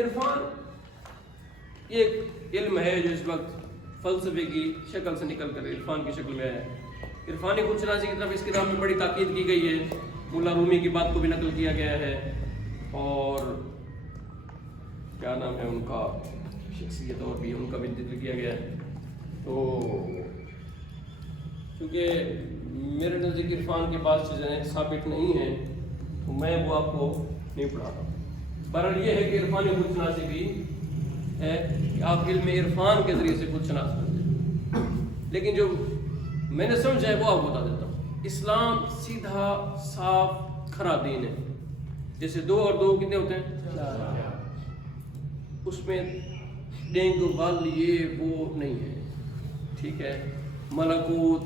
عرفان یہ ایک علم ہے جو اس وقت فلسفے کی شکل سے نکل کر عرفان کی شکل میں ہے. عرفانی خود شناسی کی طرف اس کتاب میں بڑی تاکید کی گئی ہے. مولا رومی کی بات کو بھی نقل کیا گیا ہے، اور کیا نام ہے ان کا، شخصیت اور بھی ان کا بھی ذکر کیا گیا ہے. تو چونکہ میرے نزدیک عرفان کے بعض چیزیں ثابت نہیں ہیں تو میں وہ آپ کو نہیں پڑھا رہا. بہرحال یہ ہے کہ عرفانی خود شناسی بھی ہے کہ آپ علم عرفان کے ذریعے سے خود شناس بن جائیں. لیکن جو میں نے سمجھا ہے وہ آپ کو بتا دیتا ہوں. اسلام سیدھا صاف کھرا دین ہے. جیسے 2 اور 2 کتنے ہوتے ہیں؟ اس میں ڈینگ غل یہ وہ نہیں ہے. ٹھیک ہے، ملکوت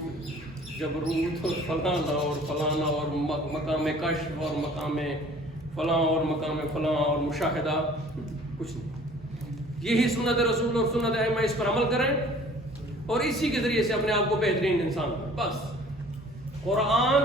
جبروت اور فلانا اور فلانا اور مقام کشف اور مقام فلاں اور مقام فلاں اور مشاہدہ کچھ نہیں. یہی سنت رسول اور سنت ائمہ، اس پر عمل کریں اور اسی کے ذریعے سے اپنے آپ کو بہترین انسان بنائیں. بس قرآن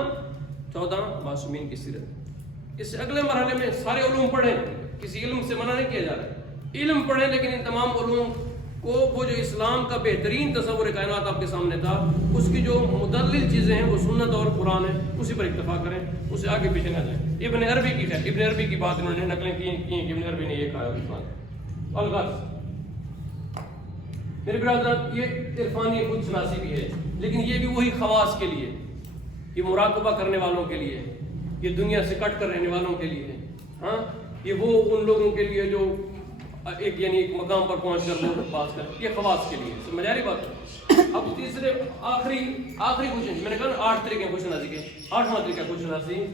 14 معصومین کی سیرت. اس سے اگلے مرحلے میں سارے علوم پڑھیں، کسی علم سے منع نہیں کیا جا رہا ہے، علم پڑھیں، لیکن ان تمام علوم کو وہ جو اسلام کا بہترین تصور کائنات آپ کے سامنے تھا اس کی جو مدلل چیزیں ہیں وہ سنت اور قرآن ہے، اسی پر اکتفا کریں، اسے آگے پیچھے نہ جائیں. ابن عربی کی ہے، ابن عربی کی بات انہوں نے نقلیں کی ہیں کہ ابن عربی نے یہ کہا ہے. الغرض میرے برادران یہ عرفانی خود شناسی بھی ہے، لیکن یہ بھی وہی خواص کے لیے، یہ مراقبہ کرنے والوں کے لیے، یہ دنیا سے کٹ کر رہنے والوں کے لیے. ہاں، یہ وہ ان لوگوں کے لیے جو ایک یعنی ایک مقام پر پہنچ کر لوگ پاس کر، یہ خواص کے لیے. سمجھ آ رہی بات؟ اب تیسرے آخری کوشچن، میں نے کہا 8 طریقے خود شناسی کے. 8واں طریقہ خود شناسی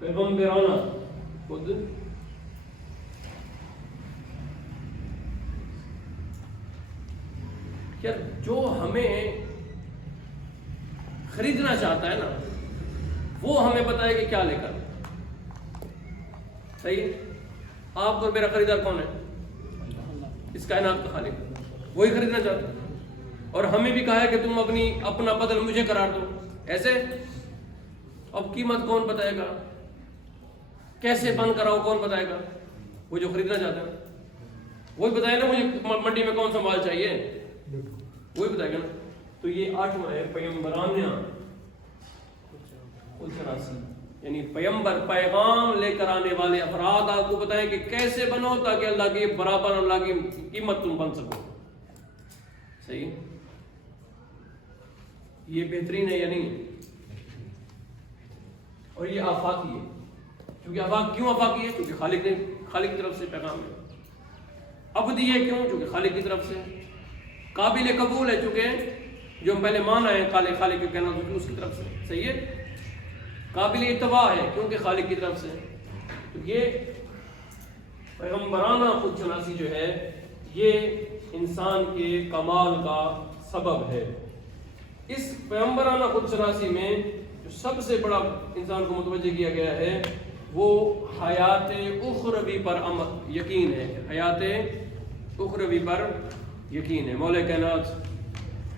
پیغمبرانہ خود کیا جو ہمیں خریدنا چاہتا ہے نا وہ ہمیں بتائے کہ کیا لے کر. صحیح. آپ اور میرا خریدار کون ہے؟ اس کائنات کا خالق، وہی خریدنا چاہتا ہے. اور ہمیں بھی کہا ہے کہ تم اپنا بدل مجھے قرار دو. ایسے اب قیمت کون بتائے گا، کیسے بند کراؤ کون بتائے گا؟ وہ جو خریدنا چاہتا ہے وہی بتائے نا مجھے منڈی میں کون سا مال چاہیے، وہی بتائے گا نا. تو یہ 8واں ہے پیغمبرانہ خود شناسی، یعنی پیغمبر پیغام لے کر آنے والے افراد آپ کو بتائیں کہ کیسے بنو تاکہ اللہ کے برابر اللہ کی قیمت تم بن سکو. صحیح. یہ بہترین ہے یا نہیں؟ اور یہ آفاقی ہے. کیونکہ کیوں آفاقی ہے؟ کیونکہ خالق کی طرف سے پیغام ہے. ابدی ہے کیوں؟ چونکہ خالق کی طرف سے. قابل قبول ہے چونکہ جو ہم پہلے مان آئے ہیں خالق کے کہنا تو اس کی طرف سے، صحیح ہے، قابل اتباع ہے کیونکہ خالق کی طرف سے۔ تو یہ پیغمبرانہ خود شناسی جو ہے یہ انسان کے کمال کا سبب ہے۔ اس پیغمبرانہ خود شناسی میں جو سب سے بڑا انسان کو متوجہ کیا گیا ہے وہ حیات اخروی پر یقین ہے، حیات اخروی پر یقین ہے۔ مولا کائنات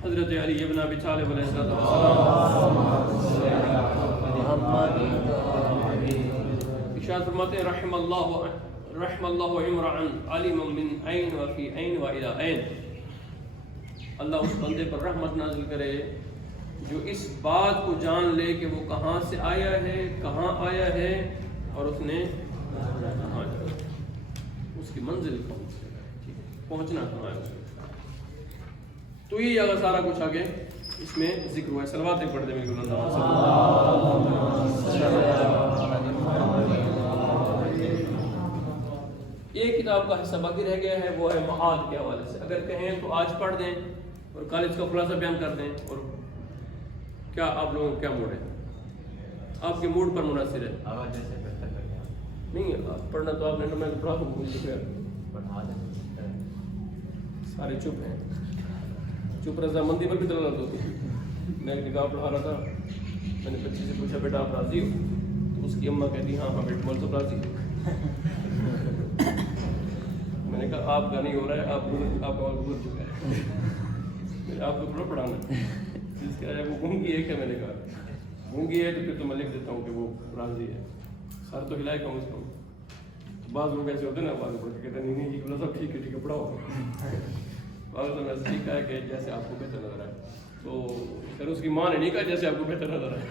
حضرت علی ابن ابی طالب علیہ السلام ارشاد فرماتے ہیں رحم اللہ عمران علم من عین وفی عین و الی عین، اللہ اس بندے پر رحمت نازل کرے جو اس بات کو جان لے کہ وہ کہاں سے آیا ہے، کہاں آیا ہے، اور اس نے کہاں جانا، اس کی منزل کون سے پہنچنا کہاں ہے اس کو۔ تو یہ اگر سارا کچھ آگے اس میں ذکر ہوا ہے۔ صلواتیں پڑھ دیں بالکل ایک کتاب کا حصہ باقی رہ گیا ہے، وہ ہے معاد کے حوالے سے۔ اگر کہیں تو آج پڑھ دیں اور کالج کا خلاصہ بیان کر دیں، اور کیا آپ لوگوں کو کیا موڈ ہے، آپ کے موڈ پر منحصر ہے۔ نہیں پڑھنا تو آپ نے، میں پڑھا ہوں، سارے چپ ہیں، چپ رضامندی پر بھی دلالت ہوتی ہے۔ میں ایک نگاہ پڑھا رہا تھا، میں نے بچی سے پوچھا بیٹا آپ راضی ہو؟ تو اس کی اماں کہتی ہاں ہاں بیٹا میں تو راضی ہوں۔ میں نے کہا آپ کا نہیں ہو رہا ہے، آپ کا گزر چکا ہے، میں نے آپ کو تھوڑا پڑھانا ہے۔ جس کا ہے وہ گونگی ہے، کیا میں نے کہا گونگی ہے تو پھر تو میں لکھ دیتا ہوں کہ وہ راضی ہے، سر تو ہلائے کم از کم۔ بعض لوگ ایسے ہوتے ہیں نا، بعض پڑھ کے کہتے ہیں نہیں نہیں صاحب ٹھیک ہے پڑھاؤ، بعض نے ایسے سیکھا ہے کہ جیسے آپ کو بہتر نظر آئے، تو پھر اس کی ماں نے نہیں کہا جیسے آپ کو بہتر نظر آئے،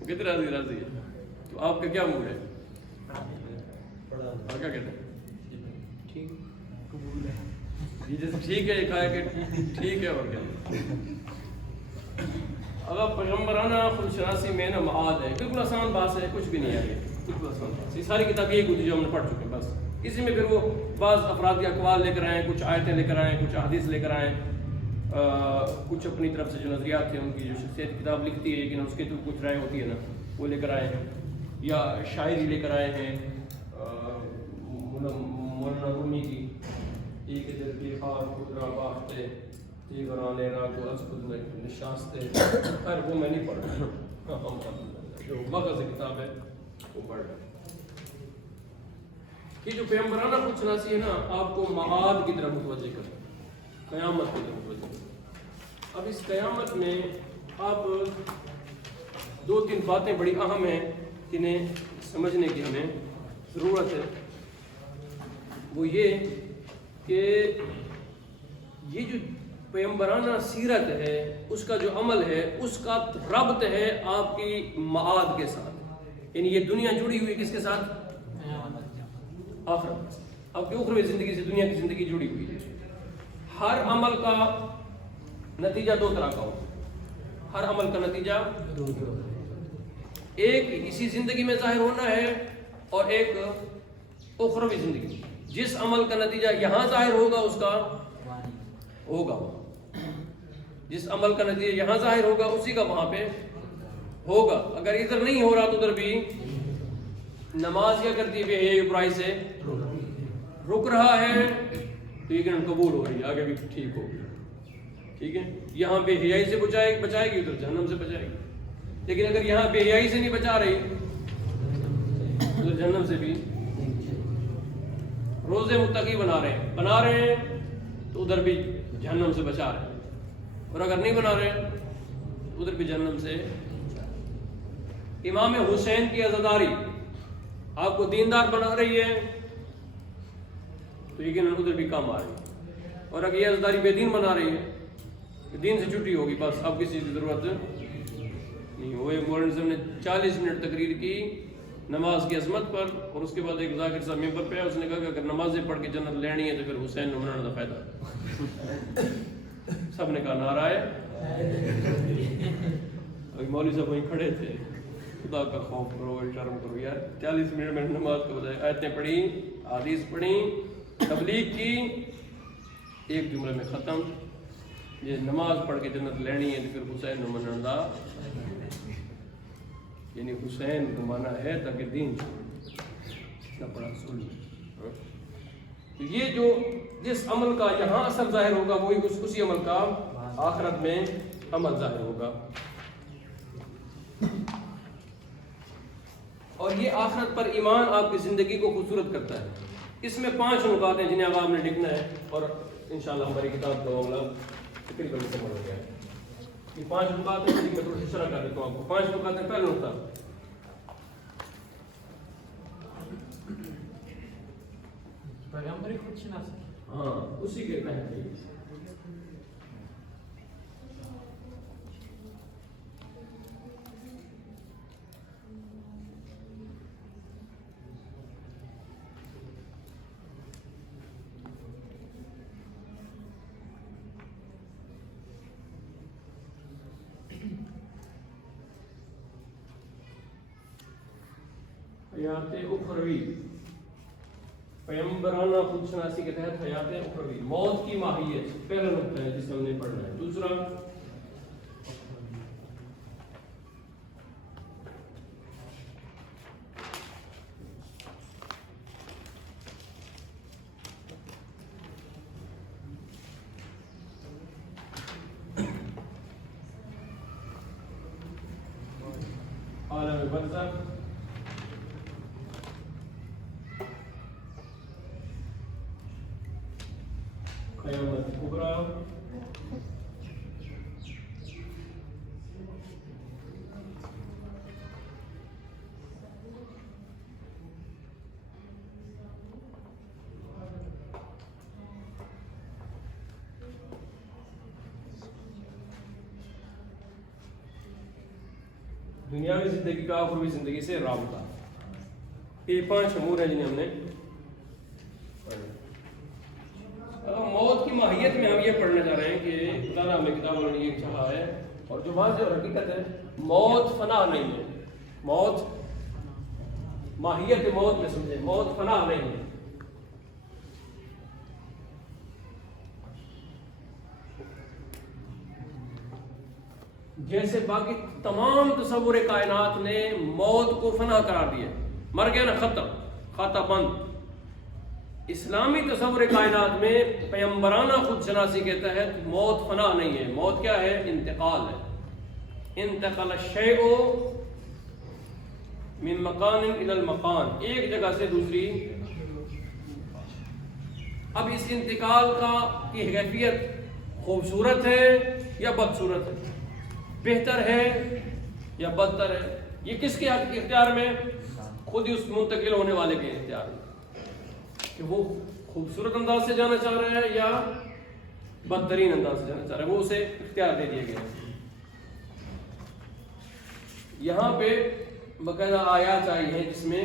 وہ کہتے راضی ہے۔ تو آپ کا کیا موڈ ہے، آپ کیا کہتے ہیں؟ ٹھیک قبول ہے یہ جیسے ٹھیک ہے، یہ کہا ہے کہ ٹھیک ہے، اور کیا۔ اگر پیغمبرانہ خود شناسی میں نا معاد ہے، بالکل آسان بات ہے، کچھ بھی نہیں ہے، بالکل آسان بات۔ یہ ساری کتاب یہی ہوتی ہے جو ہم نے پڑھ چکے ہیں، بس اسی میں پھر وہ بعض افراد کے اقوال لے کر آئیں، کچھ آیتیں لے کر آئیں، کچھ احادیث لے کر آئیں، کچھ اپنی طرف سے جو نظریات ہیں ان کی جو شخصیت کتاب لکھتی ہے لیکن اس کے تو کچھ رائے ہوتی ہے نا، وہ لے کر آئے ہیں، یا شاعری لے کر آئے ہیں مولانا رومی کی ایک دل کی خار خدرا باختے تیغران لینا کو از خود نشاستے، خیر وہ میں نہیں پڑھ رہا، جو مغز کتاب ہے وہ پڑھ رہا۔ یہ جو پیغمبرانہ خود شناسی ہے نا، آپ کو معاد کی طرف متوجہ کرے، قیامت کی طرف متوجہ کرے۔ اب اس قیامت میں آپ دو تین باتیں بڑی اہم ہیں جنہیں سمجھنے کی ہمیں ضرورت ہے۔ وہ یہ کہ یہ جو پیغمبرانہ سیرت ہے، اس کا جو عمل ہے، اس کا ربط ہے آپ کی معاد کے ساتھ، یعنی یہ دنیا جڑی ہوئی کس کے ساتھ؟ آخرت، آپ کی اخروی زندگی سے دنیا کی زندگی جڑی ہوئی ہے۔ ہر عمل کا نتیجہ دو طرح کا ہوتا ہے، ہر عمل کا نتیجہ ایک اسی زندگی میں ظاہر ہونا ہے اور ایک اخروی زندگی۔ جس عمل کا نتیجہ یہاں ظاہر ہوگا اس کا ہوگا، جس عمل کا نتیجہ یہاں ظاہر ہوگا اسی کا وہاں پہ ہوگا۔ اگر ادھر نہیں ہو رہا تو ادھر بھی نماز کیا کرتی ہے، یہ برائی سے رک رہا ہے تو یقیناً قبول ہو رہی ہے، آگے بھی ٹھیک ہوگی، ٹھیک ہے۔ یہاں بے حیائی سے بچائے گی، ادھر جہنم سے بچائے گی۔ لیکن اگر یہاں بے حیائی سے نہیں بچا رہی ادھر جہنم سے بھی۔ روزے متقی بنا رہے ہیں تو ادھر بھی جہنم سے بچا رہے ہیں، اور اگر نہیں بنا رہے تو ادھر بھی جہنم سے۔ امام حسین کی عزاداری آپ کو دیندار بنا رہی ہے تو یقیناً ادھر بھی کام آ رہی ہے، اور اگر یہ عزاداری بے دین بنا رہی ہے، دین سے چھٹی ہوگی، بس اب کسی کی ضرورت نہیں ہوئے۔ مولانا صاحب نے 40 منٹ تقریر کی نماز کی عظمت پر، اور اس کے بعد ایک ذاکر صاحب ممبر پہ اس نے کہا کہ اگر نمازیں پڑھ کے جنت لینی ہے تو پھر حسین نے منانا فائدہ ہے۔ سب نے کہا نعرہ ہے۔ ابھی مولوی صاحب وہیں کھڑے تھے، خدا کا خوف کرو، شرم کرو یار، 40 منٹ میں نماز کے بجائے آیتیں پڑھی، حدیث پڑھی، تبلیغ کی، ایک جملے میں ختم۔ جی نماز پڑھ کے جنت لینی ہے تو پھر حسین نو منن دا یعنی حسین کو مانا ہے تاکہ دین نہ پڑا سن. تو یہ جو جس عمل کا یہاں اثر ظاہر ہوگا وہی اسی عمل کا آخرت میں عمل ظاہر ہوگا. اور یہ آخرت پر ایمان آپ کی زندگی کو خوبصورت کرتا ہے. اس میں 5 نکات ہیں جنہیں عوام نے لکھنا ہے اور انشاءاللہ ہماری کتاب کا معاملہ تقریباً مکمل ہو گیا ہے. یہ 5 نکات ہیں جن میں تھوڑی سی شرح کر دیتا ہوں آپ کو. 5 نکات ہیں. پہلا نکتہ پیغمبری خود شناسی. ہاں اسی کے تحت ہے. حیات اخروی پیغمبرانہ خود شناسی کے تحت حیات اخروی موت کی ماہیت پہلا نقطہ ہے جسے ہم نے پڑھنا ہے. دوسرا عالم برزخ. قیامت کبریٰ. دنیاوی زندگی کا اخروی زندگی سے رابطہ. یہ 5 امور ہیں جنہیں ہم نے موت کی ماہیت میں ہم یہ پڑھنا چاہ رہے ہیں کہ خدا نے ہمیں کتابوں نے یہ چاہا ہے اور جو واضح اور حقیقت ہے موت فنا نہیں ہے. موت ماہیت موت میں سمجھے موت فنا نہیں ہے. جیسے باقی تمام تصور کائنات نے موت کو فنا قرار دیا. مر گیا نا ختم خاتہ بند. اسلامی تصور کائنات میں پیغمبرانہ خود شناسی کے تحت موت فنا نہیں ہے. موت کیا ہے؟ انتقال ہے. انتقل الشیء من مکان الی المکان. ایک جگہ سے دوسری. اب اس انتقال کی کیفیت خوبصورت ہے یا بدصورت ہے؟ بہتر ہے یا بدتر ہے؟ یہ کس کے اختیار میں؟ خود ہی اس منتقل ہونے والے کے اختیار میں کہ وہ خوبصورت انداز سے جانا چاہ رہا ہے یا بدترین انداز سے جانا چاہ رہا ہے. وہ اسے اختیار دے دیا گیا. یہاں پہ باقاعدہ آیات آئی ہیں جس میں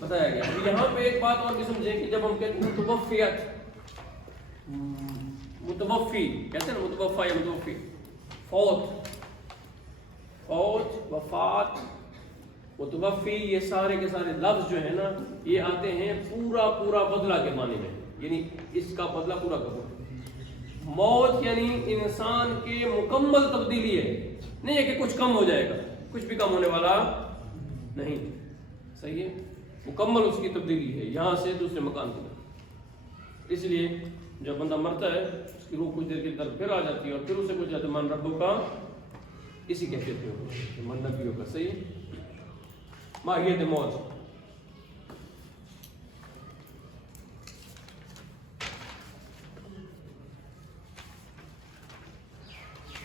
بتایا گیا. یہاں پہ ایک بات اور بھی سمجھیں کہ جب ہم کہتے ہیں متوفی کہتے ہیں نا متوفا یا متوفی فوت وفات متوفی یہ سارے کے سارے لفظ جو ہیں نا یہ آتے ہیں پورا بدلہ کے معنی میں. یعنی اس کا بدلہ پورا کرو. موت یعنی انسان کے مکمل تبدیلی ہے. نہیں ہے کہ کچھ کم ہو جائے گا. کچھ بھی کم ہونے والا نہیں. صحیح ہے. مکمل اس کی تبدیلی ہے یہاں سے دوسرے مکان کی طرف. اس لیے جب بندہ مرتا ہے اس کی روح کچھ دیر کی طرف پھر آ جاتی ہے اور پھر اسے کچھ جاتے من ربوں کا اسی کیفیت میں ہوگا من نبیوں کا. صحیح. ماہیت موت.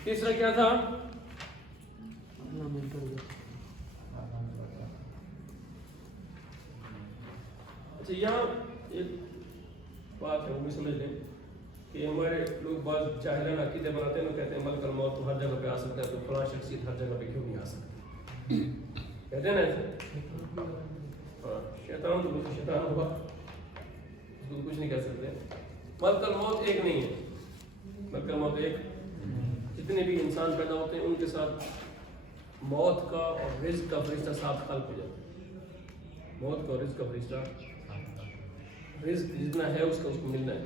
تیسرا کیا تھا؟ اچھا یہاں ایک بات ہے وہ بھی سمجھ لیں کہ ہمارے لوگ بعض جاہلانہ عقیدے بناتے ہیں. کہتے ہیں ملک الموت تو ہر جگہ پہ آ سکتا ہے تو فلاں شخصیت ہر جگہ پہ کیوں نہیں آ سکتی؟ کہتے ہیں نا ایسے. شیطان تو کچھ شیطان ہوگا اس کو کچھ نہیں کہہ سکتے. ملک الموت ایک نہیں ہے. ملک الموت ایک. جتنے بھی انسان پیدا ہوتے ہیں ان کے ساتھ موت کا اور رزق کا فرشتہ ساتھ خلق ہو جاتا ہے. موت کا اور رزق کا فرشتہ. رزق جتنا ہے اس کا اس کو ملنا ہے.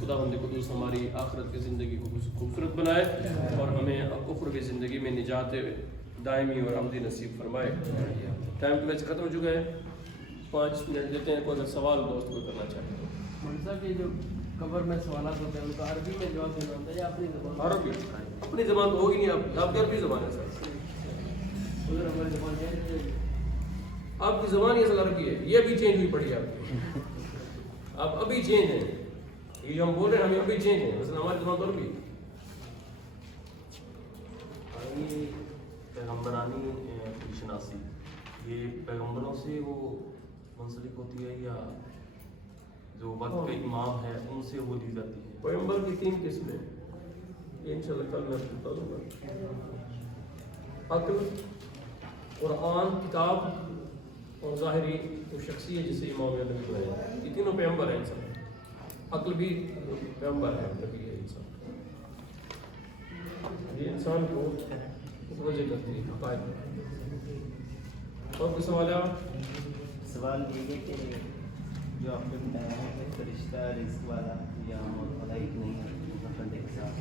خداوند قدوس ہماری آخرت کی زندگی کو خوبصورت بنائے اور ہمیں اخروی زندگی میں نجات دائمی اور ابدی نصیب فرمائے. ٹائم تو ویسے ختم ہو چکا ہے, 5 منٹ دیتے ہیں, کوئی سوال دوست کو کرنا چاہتے ہیں. مولوی صاحب یہ جو قبر میں سوالات ہوتے ہیں ان کا عربی میں جواب دینا ہوتا ہے یا اپنی زبان؟ عربی, اپنی زبان تو ہوگی نہیں, آپ کی عربی زبان ہے سر, ادھر ہماری زبان ہے. آپ کی زبان ہی اصل عربی ہے, یہ ابھی چینج ہوئی پڑی ہے آپ کی, آپ ابھی چینج ہیں, یہ جو ہم بول رہے ہیں ہمیں ابھی چینج ہیں, اصل ہماری زبان تو عربی ہے. یہ پیغمبرانی شناسی یہ پیغمبروں سے وہ منسلک ہوتی ہے یا جو وقت کے امام ہے ان سے وہ دی جاتی ہے؟ پیغمبر کی 3 قسمیں, یہ انشاءاللہ کل میں بتا دوں گا. عقل, قرآن کتاب, اور ظاہری وہ شخصیت جسے امام نبی بنایا, یہ تینوں پیغمبر ہیں انسان. عقل بھی پیغمبر ہے, نبی ہے انسان. یہ انسان کو متوجہ کرتی ہے حقائق. اور کوئی سوال ہے؟ سوال یہ ہے کہ جو آپ نے بتایا ہے کہ فرشتہ رزق والا یا ملائک نہیں ہے بندے کے ساتھ,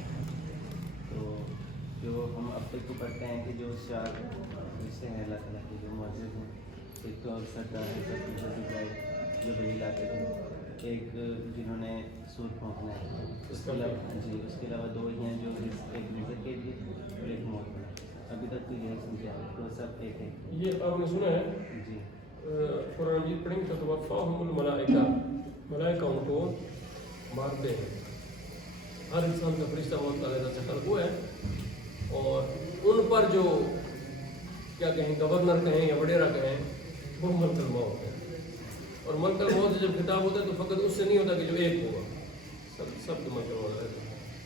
تو جو ہم اب تک کو پڑھتے ہیں کہ جو 4 فرشتے ہیں اللہ تعالیٰ کے جو معجزے ہیں, ایک تو سردار جو وہی لاتے تھے, ایک جنہوں نے سود پھونکنا ہے, اس کے علاوہ جی اس کے علاوہ 2 ہی ہیں جو ایک رزق کے لیے اور ایک موت کا. ابھی تک تو یہ سمجھا ہے تو سب ایک ہے. یہ آپ نے سنا ہے جی قرآن مجید پڑھیں گے تو توفاہم الملائکہ, ملائکہ ان کو مارتے ہیں. ہر انسان کا فرشتہ موت کا علیحدہ سے خلق ہوا ہے, اور ان پر جو کیا کہیں گورنر کہیں یا وڈیرا کہیں وہ ملک الموت ہے. اور ملک الموت سے جب خطاب ہوتا ہے تو فقط اس سے نہیں ہوتا کہ جو ایک ہوگا, سب کے ملک الموت ہے,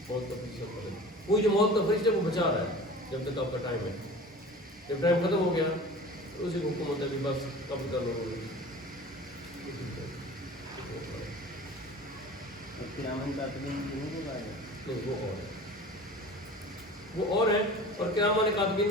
موت کا فرشتہ پڑے. کوئی جو موت کا فرشتہ وہ بچا رہا ہے جب تک آپ کا ٹائم ہے. جب ٹائم ختم ہو گیا اسی کو حکومت ہے بھی بس قبل کر لو. اور کرامن کاتبین نہیں ہوگا وہ اور ہے, اور کرامہ نے کاتبین